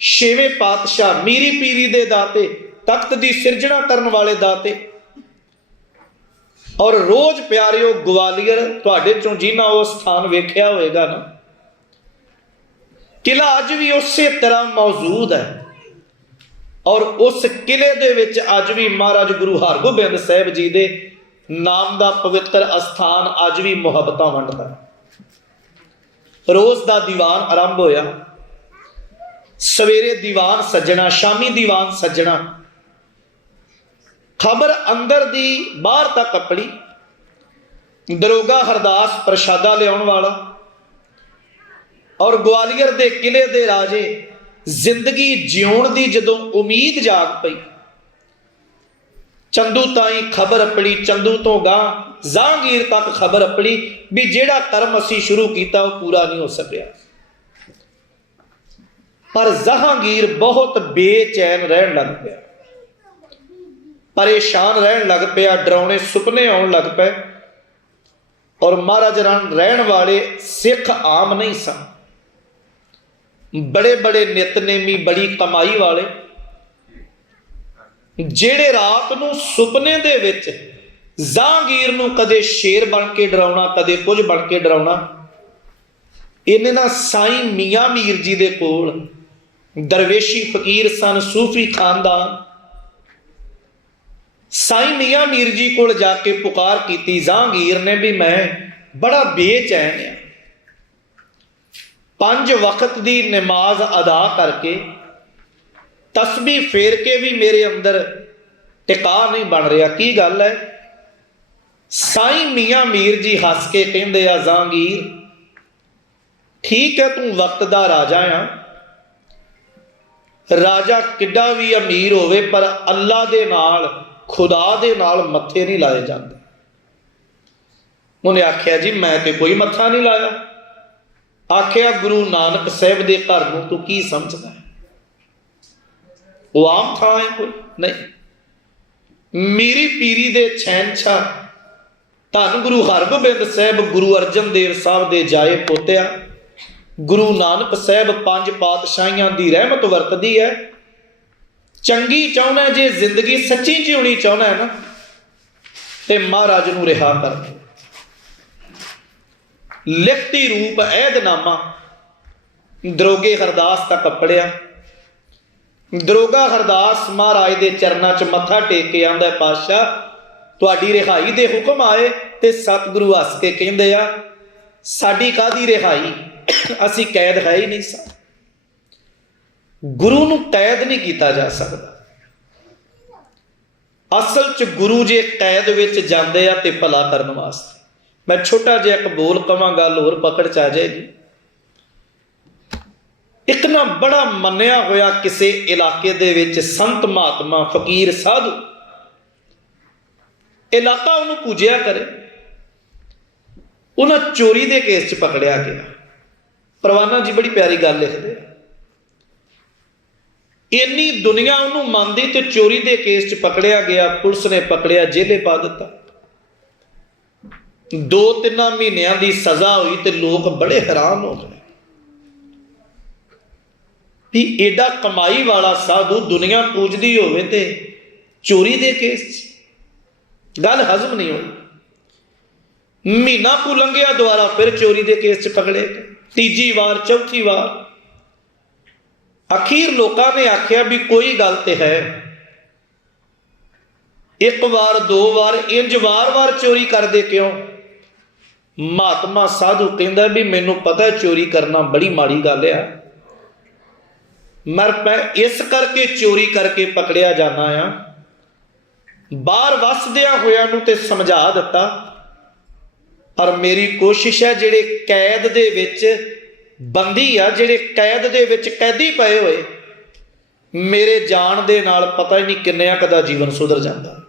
ਛੇਵੇਂ ਪਾਤਸ਼ਾਹ, ਮੀਰੀ ਪੀਰੀ ਦੇ ਦਾਤੇ, ਤਖਤ ਦੀ ਸਿਰਜਣਾ ਕਰਨ ਵਾਲੇ ਦਾਤੇ। ਔਰ ਰੋਜ਼ ਪਿਆਰਿਓ ਗਵਾਲੀਅਰ, ਤੁਹਾਡੇ ਚੋਂ ਜਿਨ੍ਹਾਂ ਉਹ ਸਥਾਨ ਵੇਖਿਆ ਹੋਏਗਾ ਨਾ, ਕਿਲਾ ਅੱਜ ਵੀ ਉਸੇ ਤਰ੍ਹਾਂ ਮੌਜੂਦ ਹੈ। ਔਰ ਉਸ ਕਿਲੇ ਦੇ ਵਿੱਚ ਅੱਜ ਵੀ ਮਹਾਰਾਜ ਗੁਰੂ ਹਰਗੋਬਿੰਦ ਸਾਹਿਬ ਜੀ ਦੇ ਨਾਮ ਦਾ ਪਵਿੱਤਰ ਅਸਥਾਨ ਅੱਜ ਵੀ ਮੁਹੱਬਤਾਂ ਵੰਡਦਾ। ਰੋਜ਼ ਦਾ ਦੀਵਾਨ ਆਰੰਭ ਹੋਇਆ, ਸਵੇਰੇ ਦੀਵਾਨ ਸੱਜਣਾ, ਸ਼ਾਮੀ ਦੀਵਾਨ ਸੱਜਣਾ, ਖਬਰ ਅੰਦਰ ਦੀ ਬਾਹਰ ਤੱਕ ਆਪਣੀ। ਦਰੋਗਾ ਹਰਦਾਸ ਪ੍ਰਸ਼ਾਦਾ ਲਿਆਉਣ ਵਾਲਾ। ਔਰ ਗਵਾਲੀਅਰ ਦੇ ਕਿਲੇ ਦੇ ਰਾਜੇ ਜ਼ਿੰਦਗੀ ਜਿਉਣ ਦੀ ਜਦੋਂ ਉਮੀਦ ਜਾਗ ਪਈ, ਚੰਦੂ ਤਾਈਂ ਖਬਰ ਆਪਣੀ, ਚੰਦੂ ਤੋਂ ਗਾਂ ਜਹਾਂਗੀਰ ਤੱਕ ਖਬਰ ਆਪਣੀ ਵੀ ਜਿਹੜਾ ਕਰਮ ਅਸੀਂ ਸ਼ੁਰੂ ਕੀਤਾ ਉਹ ਪੂਰਾ ਨਹੀਂ ਹੋ ਸਕਿਆ। ਪਰ ਜਹਾਂਗੀਰ ਬਹੁਤ ਬੇਚੈਨ ਰਹਿਣ ਲੱਗ ਪਿਆ, ਪਰੇਸ਼ਾਨ ਰਹਿਣ ਲੱਗ ਪਿਆ, ਡਰਾਉਣੇ ਸੁਪਨੇ ਆਉਣ ਲੱਗ ਪਏ। ਔਰ ਮਹਾਰਾਜ ਰਹਿਣ ਵਾਲੇ ਸਿੱਖ ਆਮ ਨਹੀਂ ਸਨ, ਬੜੇ ਬੜੇ ਨਿਤਨੇਮੀ, ਬੜੀ ਕਮਾਈ ਵਾਲੇ, ਜਿਹੜੇ ਰਾਤ ਨੂੰ ਸੁਪਨੇ ਦੇ ਵਿੱਚ ਜਹਾਂਗੀਰ ਨੂੰ ਕਦੇ ਸ਼ੇਰ ਬਣ ਕੇ ਡਰਾਉਣਾ, ਕਦੇ ਕੁਝ ਬਣ ਕੇ ਡਰਾਉਣਾ। ਇਹਨੇ ਨਾ ਸਾਈਂ ਮੀਆਂ ਮੀਰ ਜੀ ਦੇ ਕੋਲ, ਦਰਵੇਸ਼ੀ ਫਕੀਰ ਸਨ, ਸੂਫੀ ਖਾਨਦਾਨ, ਸਾਈਂ ਮੀਆਂ ਮੀਰ ਜੀ ਕੋਲ ਜਾ ਕੇ ਪੁਕਾਰ ਕੀਤੀ ਜਹਾਂਗੀਰ ਨੇ ਵੀ ਮੈਂ ਬੜਾ ਬੇਚੈਨ ਆ, 5 ਵਕਤ ਦੀ ਨਮਾਜ਼ ਅਦਾ ਕਰਕੇ ਤਸਬੀਹ ਫੇਰ ਕੇ ਵੀ ਮੇਰੇ ਅੰਦਰ ਟਿਕਾ ਨਹੀਂ ਬਣ ਰਿਹਾ, ਕੀ ਗੱਲ ਹੈ? ਸਾਈਂ ਮੀਆਂ ਮੀਰ ਜੀ ਹੱਸ ਕੇ ਕਹਿੰਦੇ ਆ, ਜਹਾਂਗੀਰ ਠੀਕ ਹੈ, ਤੂੰ ਵਕਤ ਦਾ ਰਾਜਾ ਆ, ਰਾਜਾ ਕਿੱਡਾ ਵੀ ਅਮੀਰ ਹੋਵੇ ਪਰ ਅੱਲਾ ਦੇ ਨਾਲ, ਖੁਦਾ ਦੇ ਨਾਲ ਮੱਥੇ ਨਹੀਂ ਲਾਏ ਜਾਂਦੇ। ਉਹਨੇ ਆਖਿਆ ਜੀ ਮੈਂ ਤੇ ਕੋਈ ਮੱਥਾ ਨਹੀਂ ਲਾਇਆ। ਆਖਿਆ ਗੁਰੂ ਨਾਨਕ ਸਾਹਿਬ ਦੇ ਘਰ ਨੂੰ ਤੂੰ ਕੀ ਸਮਝਦਾ ਹੈ? ਉਹ ਆਮ ਥਾਂ ਹੈ ਕੋਈ ਨਹੀਂ, ਮੀਰੀ ਪੀਰੀ ਦੇ ਸ਼ਹਿਨਸ਼ਾਹ ਧੰਨ ਗੁਰੂ ਹਰਗੋਬਿੰਦ ਸਾਹਿਬ, ਗੁਰੂ ਅਰਜਨ ਦੇਵ ਸਾਹਿਬ ਦੇ ਜਾਏ ਪੋਤਿਆ, ਗੁਰੂ ਨਾਨਕ ਸਾਹਿਬ 5 ਪਾਤਸ਼ਾਹੀਆਂ ਦੀ ਰਹਿਮਤ ਵਰਤਦੀ ਹੈ। ਚੰਗੀ ਚਾਹੁੰਦਾ, ਜੇ ਜ਼ਿੰਦਗੀ ਸੱਚੀ ਜਿਉਣੀ ਚਾਹੁੰਦਾ ਹੈ ਨਾ, ਤੇ ਮਹਾਰਾਜ ਨੂੰ ਰਿਹਾ ਕਰ। ਲਿਖਤੀ ਰੂਪ ਅਹਿਦਨਾਮਾ ਦਰੋਗੇ ਹਰਦਾਸ ਤੱਕ ਪੜਿਆ। ਦਰੋਗਾ ਹਰਦਾਸ ਮਹਾਰਾਜ ਦੇ ਚਰਨਾਂ 'ਚ ਮੱਥਾ ਟੇਕ ਕੇ ਆਂਦਾ, ਪਾਤਸ਼ਾਹ ਤੁਹਾਡੀ ਰਿਹਾਈ ਦੇ ਹੁਕਮ ਆਏ। ਤੇ ਸਤਿਗੁਰੂ ਹੱਸ ਕੇ ਕਹਿੰਦੇ ਆ, ਸਾਡੀ ਕਾਹਦੀ ਰਿਹਾਈ, ਅਸੀਂ ਕੈਦ ਹੈ ਹੀ ਨਹੀਂ ਸਾਂ। ਗੁਰੂ ਨੂੰ ਕੈਦ ਨਹੀਂ ਕੀਤਾ ਜਾ ਸਕਦਾ। ਅਸਲ 'ਚ ਗੁਰੂ ਜੇ ਕੈਦ ਵਿੱਚ ਜਾਂਦੇ ਆ ਤੇ ਭਲਾ ਕਰਨ ਵਾਸਤੇ। ਮੈਂ ਛੋਟਾ ਜਿਹਾ ਇੱਕ ਬੋਲ ਕਵਾਂ, ਗੱਲ ਹੋਰ ਪਕੜ 'ਚ ਆ ਜਾਏਗੀ। ਇੱਕ ਨਾ ਬੜਾ ਮੰਨਿਆ ਹੋਇਆ ਕਿਸੇ ਇਲਾਕੇ ਦੇ ਵਿੱਚ ਸੰਤ, ਮਹਾਤਮਾ, ਫਕੀਰ, ਸਾਧੂ, ਇਲਾਕਾ ਉਹਨੂੰ ਪੂਜਿਆ ਕਰੇ। ਉਹਨਾਂ ਚੋਰੀ ਦੇ ਕੇਸ 'ਚ ਪਕੜਿਆ ਗਿਆ। ਪਰਵਾਨਾ ਜੀ ਬੜੀ ਪਿਆਰੀ ਗੱਲ ਲਿਖਦੇ ਆ, ਇੰਨੀ ਦੁਨੀਆ ਉਹਨੂੰ ਮੰਨਦੀ ਤੇ ਚੋਰੀ ਦੇ ਕੇਸ 'ਚ ਪਕੜਿਆ ਗਿਆ। ਪੁਲਿਸ ਨੇ ਪਕੜਿਆ, ਜੇਲੇ ਪਾ ਦਿੱਤਾ। 2-3 ਮਹੀਨਿਆਂ ਦੀ ਸਜ਼ਾ ਹੋਈ ਤੇ ਲੋਕ ਬੜੇ ਹੈਰਾਨ ਹੋ ਗਏ ਵੀ ਏਡਾ ਕਮਾਈ ਵਾਲਾ ਸਾਧੂ, ਦੁਨੀਆ ਪੂਜਦੀ ਹੋਵੇ ਤੇ ਚੋਰੀ ਦੇ ਕੇਸ 'ਚ। ਗੱਲ ਹਜ਼ਮ ਨਹੀਂ ਹੋਈ। ਮਹੀਨਾ ਕੁ ਲੰਘਿਆ, ਦੁਬਾਰਾ ਫਿਰ ਚੋਰੀ ਦੇ ਕੇਸ 'ਚ ਪਕੜੇ। ਤੀਜੀ ਵਾਰ, ਚੌਥੀ ਵਾਰ। ਅਖੀਰ ਲੋਕਾਂ ਨੇ ਆਖਿਆ ਵੀ ਕੋਈ ਗੱਲ ਤੇ ਹੈ। 1 ਵਾਰ 2 ਵਾਰ ਇੰਜ ਵਾਰ-ਵਾਰ ਚੋਰੀ ਕਰਦੇ ਕਿਉਂ? ਮਹਾਤਮਾ ਸਾਧੂ ਕਹਿੰਦਾ ਵੀ ਮੈਨੂੰ ਪਤਾ ਚੋਰੀ ਕਰਨਾ ਬੜੀ ਮਾੜੀ ਗੱਲ ਆ, ਮੈਂ ਇਸ ਕਰਕੇ ਚੋਰੀ ਕਰਕੇ ਪਕੜਿਆ ਜਾਣਾ ਆ। ਬਾਹਰ ਵਸਦਿਆਂ ਹੋਇਆਂ ਨੂੰ ਤੇ ਸਮਝਾ ਦਿੱਤਾ, ਪਰ ਮੇਰੀ ਕੋਸ਼ਿਸ਼ ਹੈ ਜਿਹੜੇ ਕੈਦ ਦੇ ਵਿੱਚ ਬੰਦੀ ਆ, ਜਿਹੜੇ ਕੈਦ ਦੇ ਵਿੱਚ ਕੈਦੀ ਪਏ ਹੋਏ, ਮੇਰੇ ਜਾਣ ਦੇ ਨਾਲ ਪਤਾ ਹੀ ਨਹੀਂ ਕਿੰਨਿਆਂ ਕੁ ਦਾ ਜੀਵਨ ਸੁਧਰ ਜਾਂਦਾ।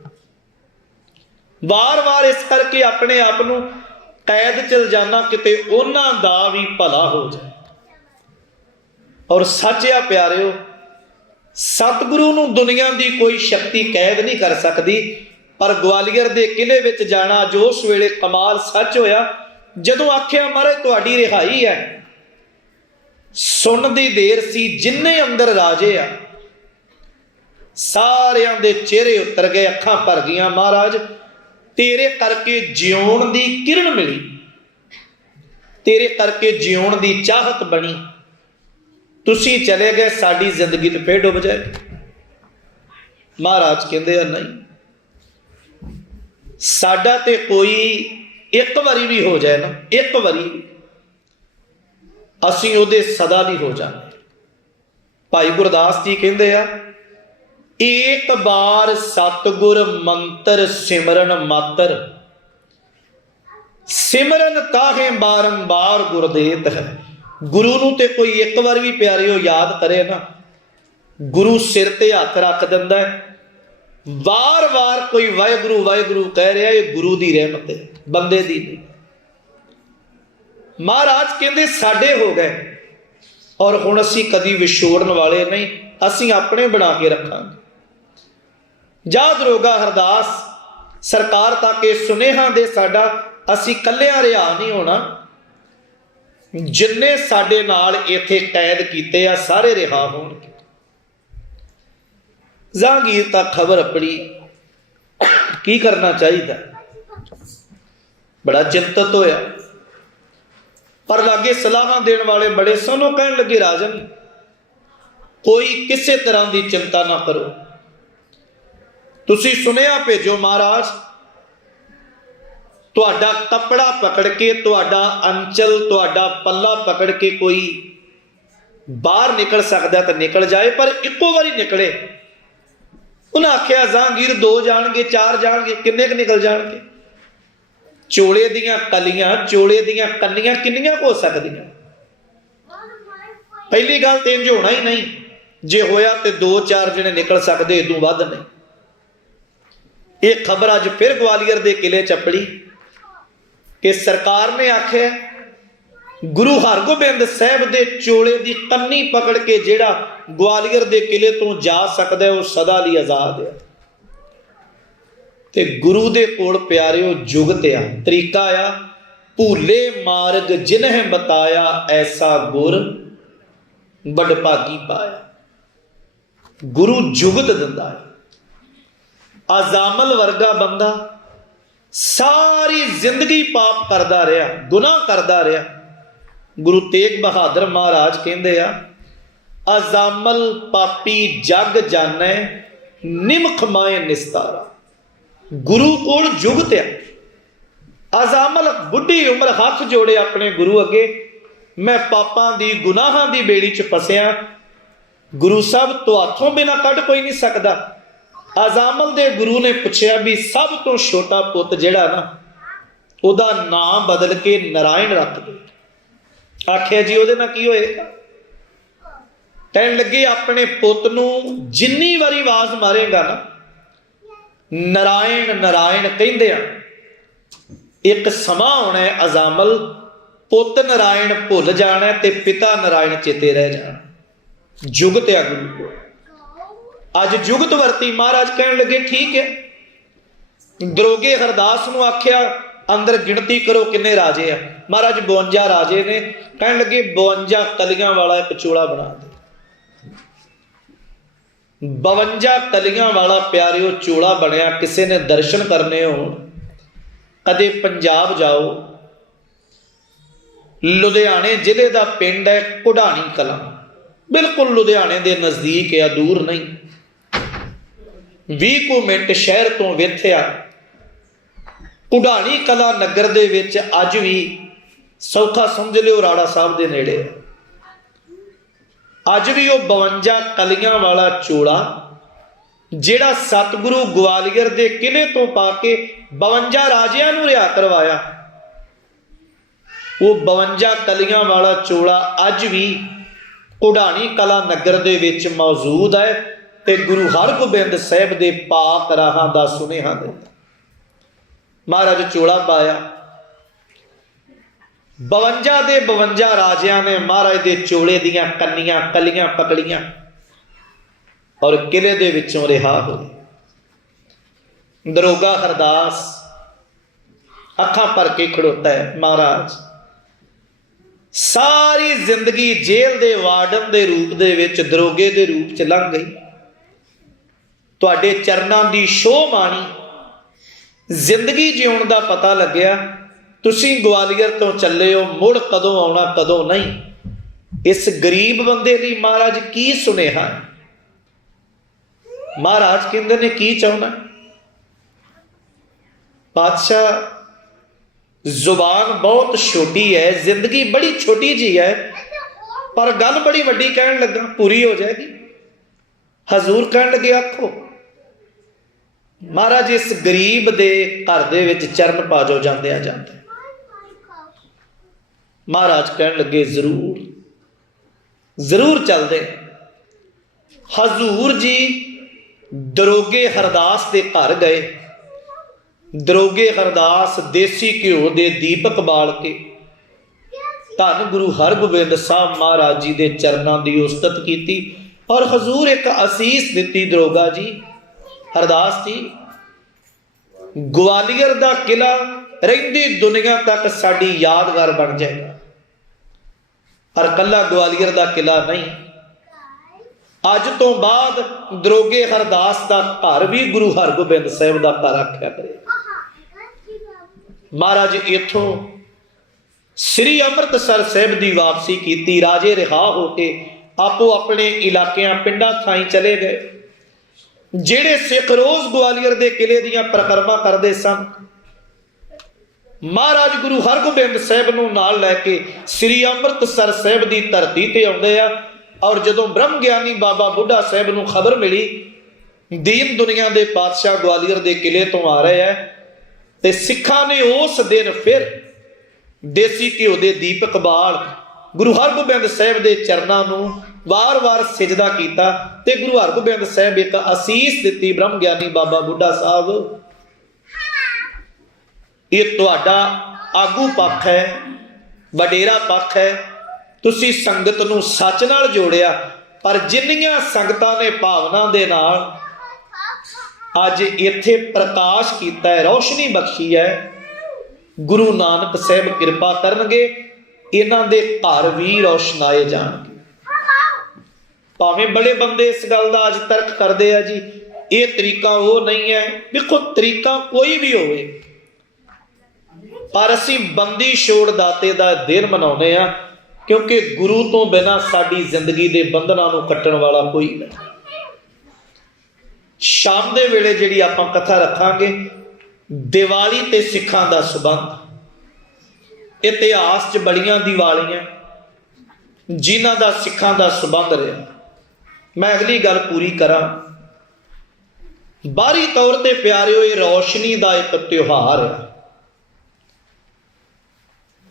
ਵਾਰ-ਵਾਰ ਇਸ ਕਰਕੇ ਆਪਣੇ ਆਪ ਨੂੰ ਕੈਦ ਚਲ ਜਾਣਾ, ਕਿਤੇ ਉਹਨਾਂ ਦਾ ਵੀ ਭਲਾ ਹੋ ਜਾਏ। ਔਰ ਸੱਚ ਆ ਪਿਆਰਿਓ, ਸਤਿਗੁਰੂ ਨੂੰ ਦੁਨੀਆ ਦੀ ਕੋਈ ਸ਼ਕਤੀ ਕੈਦ ਨਹੀਂ ਕਰ ਸਕਦੀ। ਪਰ ਗਵਾਲੀਅਰ ਦੇ ਕਿਲੇ ਵਿੱਚ ਜਾਣਾ, ਜੋ ਉਸ ਵੇਲੇ ਕਮਾਲ ਸੱਚ ਹੋਇਆ, ਜਦੋਂ ਆਖਿਆ ਮਹਾਰਾਜ ਤੁਹਾਡੀ ਰਿਹਾਈ ਹੈ, सुन दी देर सी, जिन्ने अंदर राजे आ सारियां दे चेहरे उतर गए, अखां भर गईयां। महाराज तेरे करके जिउण दी किरण मिली, तेरे करके जिउण दी चाहत बनी, तुसी चले गए, साडी जिंदगी तो फिर डुब जाए। महाराज कहते हैं नहीं, साडा ते कोई एक बारी भी हो जाए ना, एक बारी असीं उहदे सदा नहीं हो जाते। भाई गुरदास जी कहते हैं, एक बार सतगुर मंत्र सिमरन मातर, सिमरन ताहे बारंबार गुरदेत है। गुरु नूं ते कोई एक बार भी प्यारे हो याद करे ना, गुरु सिर ते हथ रख दिंदा है, वार वार कोई वाहिगुरू वाहिगुरू कह रहा है, गुरु की रहमत है, बंदे दी नहीं। महाराज कहते साडे हो गए, और हुण असीं कदी विछोड़न वाले नहीं, असीं अपने बना के रखांगे। जा दरोगा हरदास सरकार तक ये सुनेहा दे, साडा असीं कल्लियां रिहा नहीं होना, जिन्ने साडे नाल इत्थे कैद कीते आ सारे रिहा होणगे। जहांगीर तक खबर अपनी की करना चाहिए, बड़ा चिंतित होया, पर लागे सलाह देने वाले बड़े सोनो कहन लगे, राजन कोई किसी तरह की चिंता ना करो, तुसी सुनिया भेजो महाराज, तुहाडा कपड़ा पकड़ के, तुहाडा अंचल, तुहाडा पल्ला पकड़ के कोई बाहर निकल सकता तो निकल जाए, पर इको बारी निकले। उन्हें आख्या जहांगीर 2 जाणगे, 4 जाणगे, किन्ने क निकल जाणगे? चोले दियां कलियां, चोले दियां कन्नियां किन्नियां हो सकदियां? पहली गल तो इंज होना ही नहीं, जे होया तो 2-4 जने निकल सकते, इदों वध नहीं। एक खबर अज फिर ग्वालियर के किले चपड़ी कि सरकार ने आख्या गुरु हरगोबिंद साहब के चोले की कन्नी पकड़ के जिहड़ा ग्वालियर के किले तो जा सकता है, वह सदा लई आजाद है। ते गुरु दे कोल प्यारिओ जुगत आ, तरीका आ, भूले मार्ग जिन्हें बताया, ऐसा गुर बड़भागी पाया। गुरु जुगत दिंदा है। अजामल वर्गा बंदा सारी जिंदगी पाप करता रहा, गुनाह करता रहा। गुरु तेग बहादुर महाराज कहते हैं, अजामल पापी जग जाने, निमख माए निस्तारा। गुरु कोल जुगत है। अजामल बुढ़ी उम्र हाथ जोड़े अपने गुरु अगे, मैं पापां दी गुनाहां दी बेड़ी च फसिया, गुरु साहब तो हाथों बिना कढ़ कोई नहीं सकता। अजामल दे गुरु ने पूछया भी सब तो छोटा पुत जिहड़ा ना, उहदा नाम बदल के नारायण रख दे। आख्या जी उहदे नाल की होएगा? कहन लगे अपने पुत नूं जिन्नी वारी आवाज मारेगा ना, नारायण नारायण कहंदे आ, एक समा होना है अजामल पुत नारायण भुल जाना ते पिता नारायण चेते रह जाना। जुगत आ गुरु को, अज जुगत वरती। महाराज कहन लगे ठीक है। दरोगे हरदास नूं आख्या अंदर गिणती करो किन्ने राजे आ। महाराज 52 राजे ने। कहन लगे 52 कलियां वाला एक चोला बना दे। 52 कलियां वाला प्यारिओ चोला बनया। किसी ने दर्शन करने हो, कदे पंजाब जाओ, लुधियाने जिले का पिंड है कुढ़ानी कलां, बिल्कुल लुधियाने के नज़दीक है, दूर नहीं। 20 मिनट शहर तो विथया कुढ़ानी कला नगर दे विच अज भी सौखा समझ लिओ राड़ा साहब के नेड़े। अज भी वो 52 कलियां वाला चोला जिहड़ा सतगुरु ग्वालियर के किले तो पाके 52 राजियां नूं रिहा करवाया, वो 52 कलियां वाला चोला अज भी कुढ़ानी कला नगर दे विच मौजूद है ते गुरु हरगोबिंद साहब दे पाक राहां दा सुनेहा दिंदा। महाराज चोला पाया, 52 दे 52 राजियां ने महाराज दे चोले दियां कन्नियां कलियां पकड़ियां और किले दे विचों रिहा होए। दरोगा हरदास अखां भर के खड़ोता है। महाराज सारी जिंदगी जेल के वार्डन के रूप दे विच, दरोगे के रूप च लंघ गई। तुहाडे चरनां दी शोह माणी, जिंदगी जीउण दा पता लग्या। तुसीं ग्वालियर तो चले हो, मुड़ कदों आउणा कदों नहीं। इस गरीब बंदे लई महाराज की सुनेहा? महाराज कहंदे ने की चाहुंदा? पातशाह जुबान बहुत छोटी है, जिंदगी बड़ी छोटी जी है, पर गल बड़ी वड्डी कहन लगा, पूरी हो जाएगी। हजूर कहन लगे आखो। महाराज इस गरीब दे घर दे विच चरण पा जाओ जांदे जांदे। महाराज कहन लगे जरूर जरूर चलदे। हजूर जी दरोगे हरदास के घर गए। दरोगे हरदास देसी घ्यो के दीपक बाल के धन गुरु हरगोबिंद साहब महाराज जी के चरणों की उस्तत की और हजूर एक असीस दी। दरोगा जी हरदास जी, ग्वालियर का किला रहिंदी दुनिया तक साड़ी यादगार बन जाएगा। पर कला ग्वालियर का किला नहीं, अज तो बाद दरोगे हरदास का घर भी गुरु हरगोबिंद साहब का घर आख्या करेगा। महाराज इथों श्री अमृतसर साहब की वापसी की। राजे रिहा होके आपो अपने इलाकों पिंडा थाई चले गए। जेड़े सिख रोज ग्वालियर के किले दियां परिक्रमा करते सन, महाराज गुरु हरगोबिंद साहब नूं नाल लैके श्री अमृतसर साहब की धरती ते आउंदे आ। और जदों ब्रह्म ज्ञानी बाबा बुढ़ा साहब नूं खबर मिली दीन दुनिया के पातशाह ग्वालियर के किले तो आ रहे हैं, ते सिखां ने उस दिन फिर देसी घ्यो के दीपक बाल गुरु हरगोबिंद साहब के चरणों नूं वार वार सिजदा किया। ते गुरु हरगोबिंद साहब एक असीस दी, ब्रह्म ज्ञानी बाबा बुढ़ा साहब ये तुहाडा आगू पक्ष है, वडेरा पक्ष है, तुसी संगत नूं सच नाल जोड़िया। पर जिन्नियां संगतां ने भावना दे नाल अज इत्थे प्रकाश कीता है, रोशनी बख्शी है, गुरु नानक साहब कृपा करनगे, इन्हां दे घर भी रोशनाए जाणगे। भावें बड़े बंदे इस गल दा अज तर्क करदे आ जी ये तरीका वो नहीं है। देखो तरीका कोई भी होवे, पर असीं बंदी छोड़ दाते दा दिन मनाउने आ, क्योंकि गुरु तो बिना साडी जिंदगी के बंधनां नूं कट्टण वाला कोई नहीं। शाम दे वेले जिहड़ी आपां कथा रखांगे दिवाली ते सिखां दा संबंध। इतिहास च बड़ियां दिवालियां जिन्हां दा सिखां दा संबंध रहा। मैं अगली गल पूरी करा। बाहरी तौर ते प्यारिओ ये रोशनी का एक त्योहार है।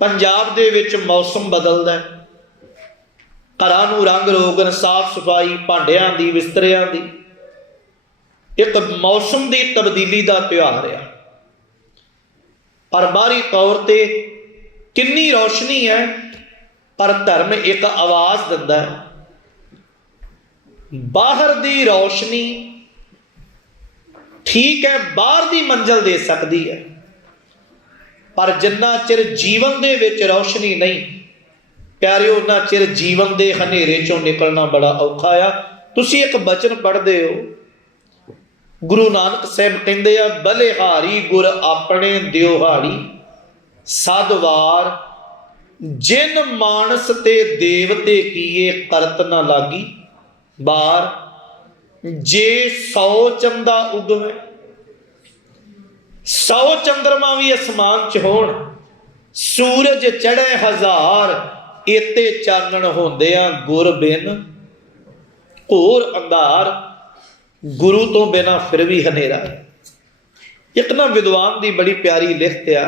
पंजाब दे विच मौसम बदलदा है, घरां नूं रंग रोगन, साफ सफाई, भांडियां दी, बिस्तरियां दी, एक मौसम की तब्दीली का त्योहार है। पर बाहरी तौर ते कितनी रोशनी है, पर धर्म एक आवाज दिंदा है। बाहर दी रोशनी ठीक है, बाहर दी मंजिल दे सकती है, पर जिन्ना चिर जीवन दे विच रोशनी नहीं प्यारिओ, उन्ना चिर जीवन के हनेरे चों निकलना बड़ा औखा आ। तुसीं एक बचन पढ़दे हो, गुरु नानक साहब कहंदे आ, बलिहारी गुर अपने दिओहाड़ी, साधवार जिन मानस ते देवते कीए करत न लागी, बार जे 100 चंदा उगवे। 100 चंद्रमा भी आसमान च होण, सूरज चढ़े 1000, इते चानण होंदिया गुर बिन घोर अंधार। गुरु तो बिना फिर भी हनेरा है। एक ना विद्वान की बड़ी प्यारी लिखत आ,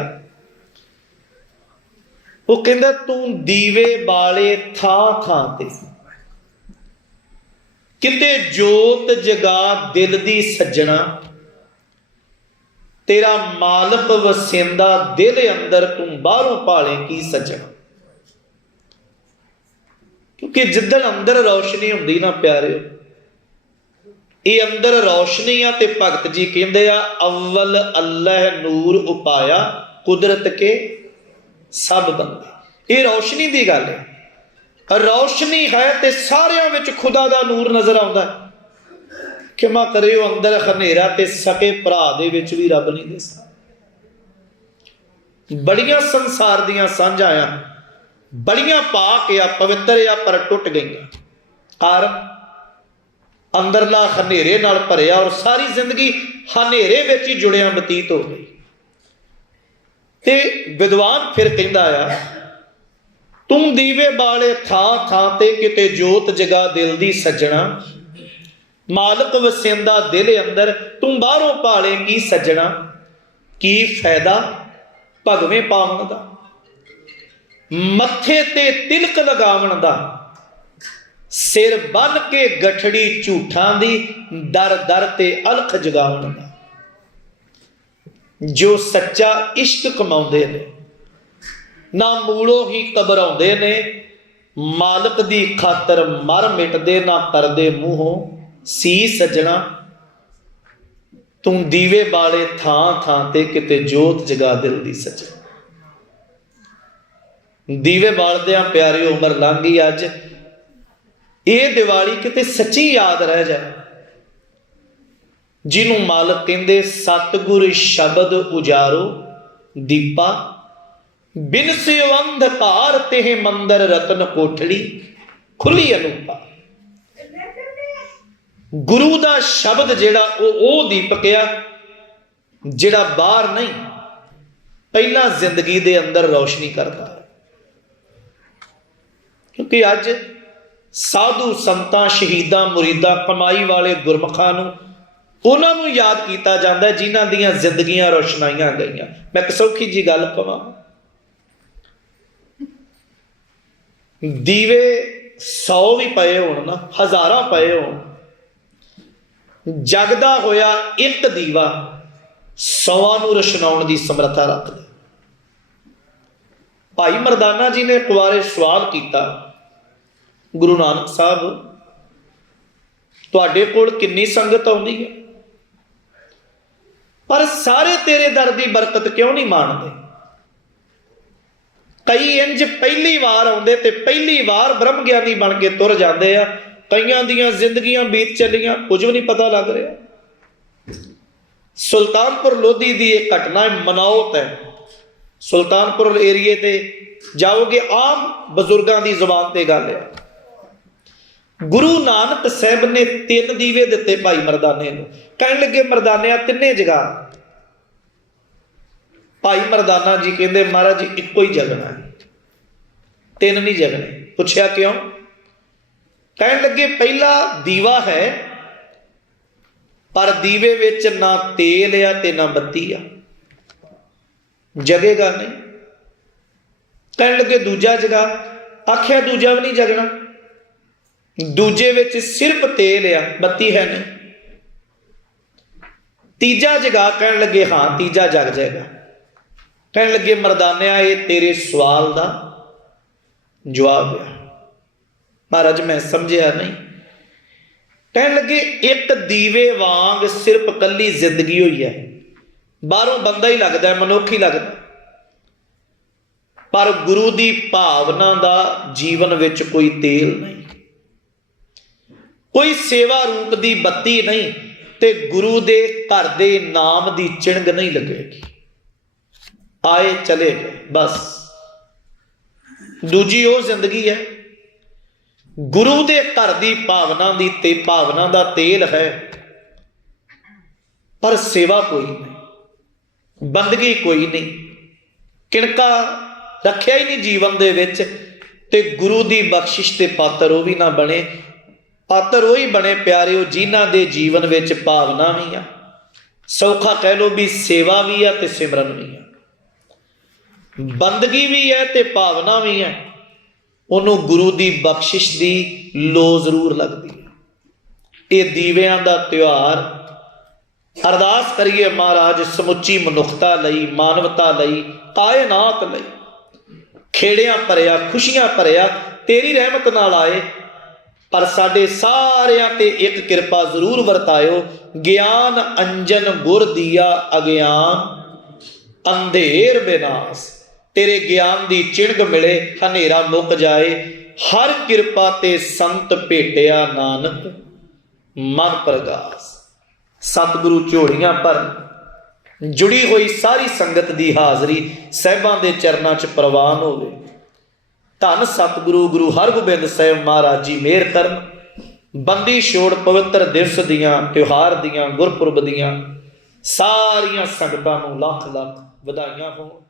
वो कहंदा तू दीवे बाले थां थां ते, किते जोत जगा दिल दी सज्जणा, तेरा मालक वसेंदा दिल अंदर, तू बाहरों भाले की सज्जणा। क्योंकि जिदन अंदर रोशनी हुंदी ना प्यारे, ये अंदर रोशनी आ। ते भगत जी कहंदे आ, अव्वल अल्लाह नूर उपाया, कुदरत के सब बंदे। ये रोशनी की गल है। रोशनी है तो सारिਆਂ ਵਿੱਚ खुदा का नूर नजर आता है। क्षमा करियो अंदर हनेरा ते सके भरा दे विच भी रब नहीं दिसदा। बड़ियां संसार दियां सांझां बड़ियां पाक या पवित्र या पर टुट गई, कारण अंदरला हनेरे नाल भरिया और सारी जिंदगी हनेरे विच ही जुड़िया बतीत हो गई। ते विद्वान फिर कहंदा आ, तुम दीवे बाले थां थां ते किते जोत जगा दिल दी सज्जणा, मालक वसेंदा दिल अंदर तू बाहरों भाले की सज्जणा, की फायदा भगवें पावन दा, मत्थे ते तिलक लगावन दा, सिर बन के गठड़ी झूठां दी, दर दर ते अलख जगावन दा। जो सच्चा इश्क कमाउंदे ने ना मूलों ही घबराउंदे ने, मालक दी खातर मर मिटदे ना करदे मूहों सी सज्जणा, तू दीवे बाले थां थां ते किते जोत जगा दिल दी सज्जणा। दीवे बालदियां प्यारी उम्र लंघ गई, अज ये दिवाली किते सच्ची याद रह जाए, जिन्हों मालक कहंदे सतगुर शब्द उजारो दीपा, बिन से अंधकार तेह मंदर रतन कोठड़ी खुली अनूपा। गुरु का शब्द जिहड़ा वो दीपक आ जिहड़ा बाहर नहीं, पहला जिंदगी दे अंदर रोशनी करता है। क्योंकि अज साधु संतां शहीदां मुरीदां कमाई वाले गुरमुखां नूं उन्होंने याद किया जाता है जिन्हां दियां जिंदगियां रोशनाइयां गईयां। मैं एक सौखी जी गल कहां, दीवे 100 भी पए होण ना, हज़ारां पए होण, जगदा होया एक दीवा 100 नूं रोशनाउण दी समर्था रखदा। भाई मरदाना जी ने कुआरे सवाल किया, गुरु नानक साहब तुहाडे कोल कितनी संगत आउंदी है, पर सारे तेरे दर की बरकत क्यों नहीं माणदे? कई इंज पहली बार आउंदे ते पहली बार ब्रह्म ज्ञानी बन के तुर जाते हैं, कईयां दियां जिंदगियां बीत चलियां, कुछ भी नहीं पता लग रहा। सुल्तानपुर लोधी की एक घटना मनाओत है, सुल्तानपुर एरिए ते जाओगे आम बजुर्गों की जुबान ते गल है। गुरु नानक साहब ने 3 दीवे दिते भाई मरदाने नूं, कहण लगे मरदानिया तिन्ने जगा। भाई मरदाना जी कहते महाराज जी इको ही जगना है, 3 नहीं जगने। पूछया क्यों? कहण लगे पहला दीवा है पर दीवे विच ना तेल आ ते ना बत्ती आ, जगेगा नहीं। कहण लगे दूजा जगा, आख्या दूजा भी नहीं जगना, दूजे विच सिर्फ तेल आ बत्ती है नहीं। तीजा जगा, कहण लगे हाँ तीजा जग जाएगा। कहण लगे मरदानिया ये तेरे सवाल का जवाब है। महाराज मैं समझिया नहीं। कहण लगे एक दीवे वांग सिर्फ कली जिंदगी हुई है, बाहरों बंदा ही लगता है, मनुख ही लगता, पर गुरु की भावना का जीवन विच कोई तेल नहीं, कोई सेवा रूप की बत्ती नहीं, ते गुरु दे घर दे नाम की चिणग नहीं लगेगी। आए चले गए बस, दूजी वो जिंदगी है। गुरु दे घर की भावना की भावना का तेल है, पर सेवा कोई नहीं, बंदगी कोई नहीं, किणका रखिया ही नहीं जीवन दे विच, ते गुरु की बख्शिश के पात्र वो भी ना बने। पात्र वो ही बने प्यारे जिन्हां दे जीवन विच भावना भी आ, सौखा कह लो भी सेवा भी है ते सिमरन भी है, बंदगी भी है ते भावना भी है। उन्होंने गुरु की बख्शिश की लो जरूर लगती है। ये दीवियां का त्यौहार, अरदास करिए महाराज समुची मनुखता लई, मानवता लई, कायनात लई, खेड़ियां भरिया खुशियां भरिया तेरी रहमत नाल आए, पर साडे सारियां ते एक कृपा जरूर वरतायो। ज्ञान अंजन गुर दिया अज्ञान अंधेर विनाश, तेरे ज्ञान दी चिणग मिले, हनेरा मुक जाए, हर किरपा ते संत भेटिया नानक मन प्रगास। सतगुरु झोलियां भर, जुड़ी हुई सारी संगत दी हाजरी साहिबां दे चरनां च प्रवान होवे। धन सतगुरु गुरु हरगोबिंद साहिब महाराज जी मेहर करन। बंदी छोड़ पवित्र दिवस दियां, त्योहार दियां, गुरपुरब दियां सारियां संगतां नूं लख लख ਵਧਾਈਆਂ ਹੋਣ।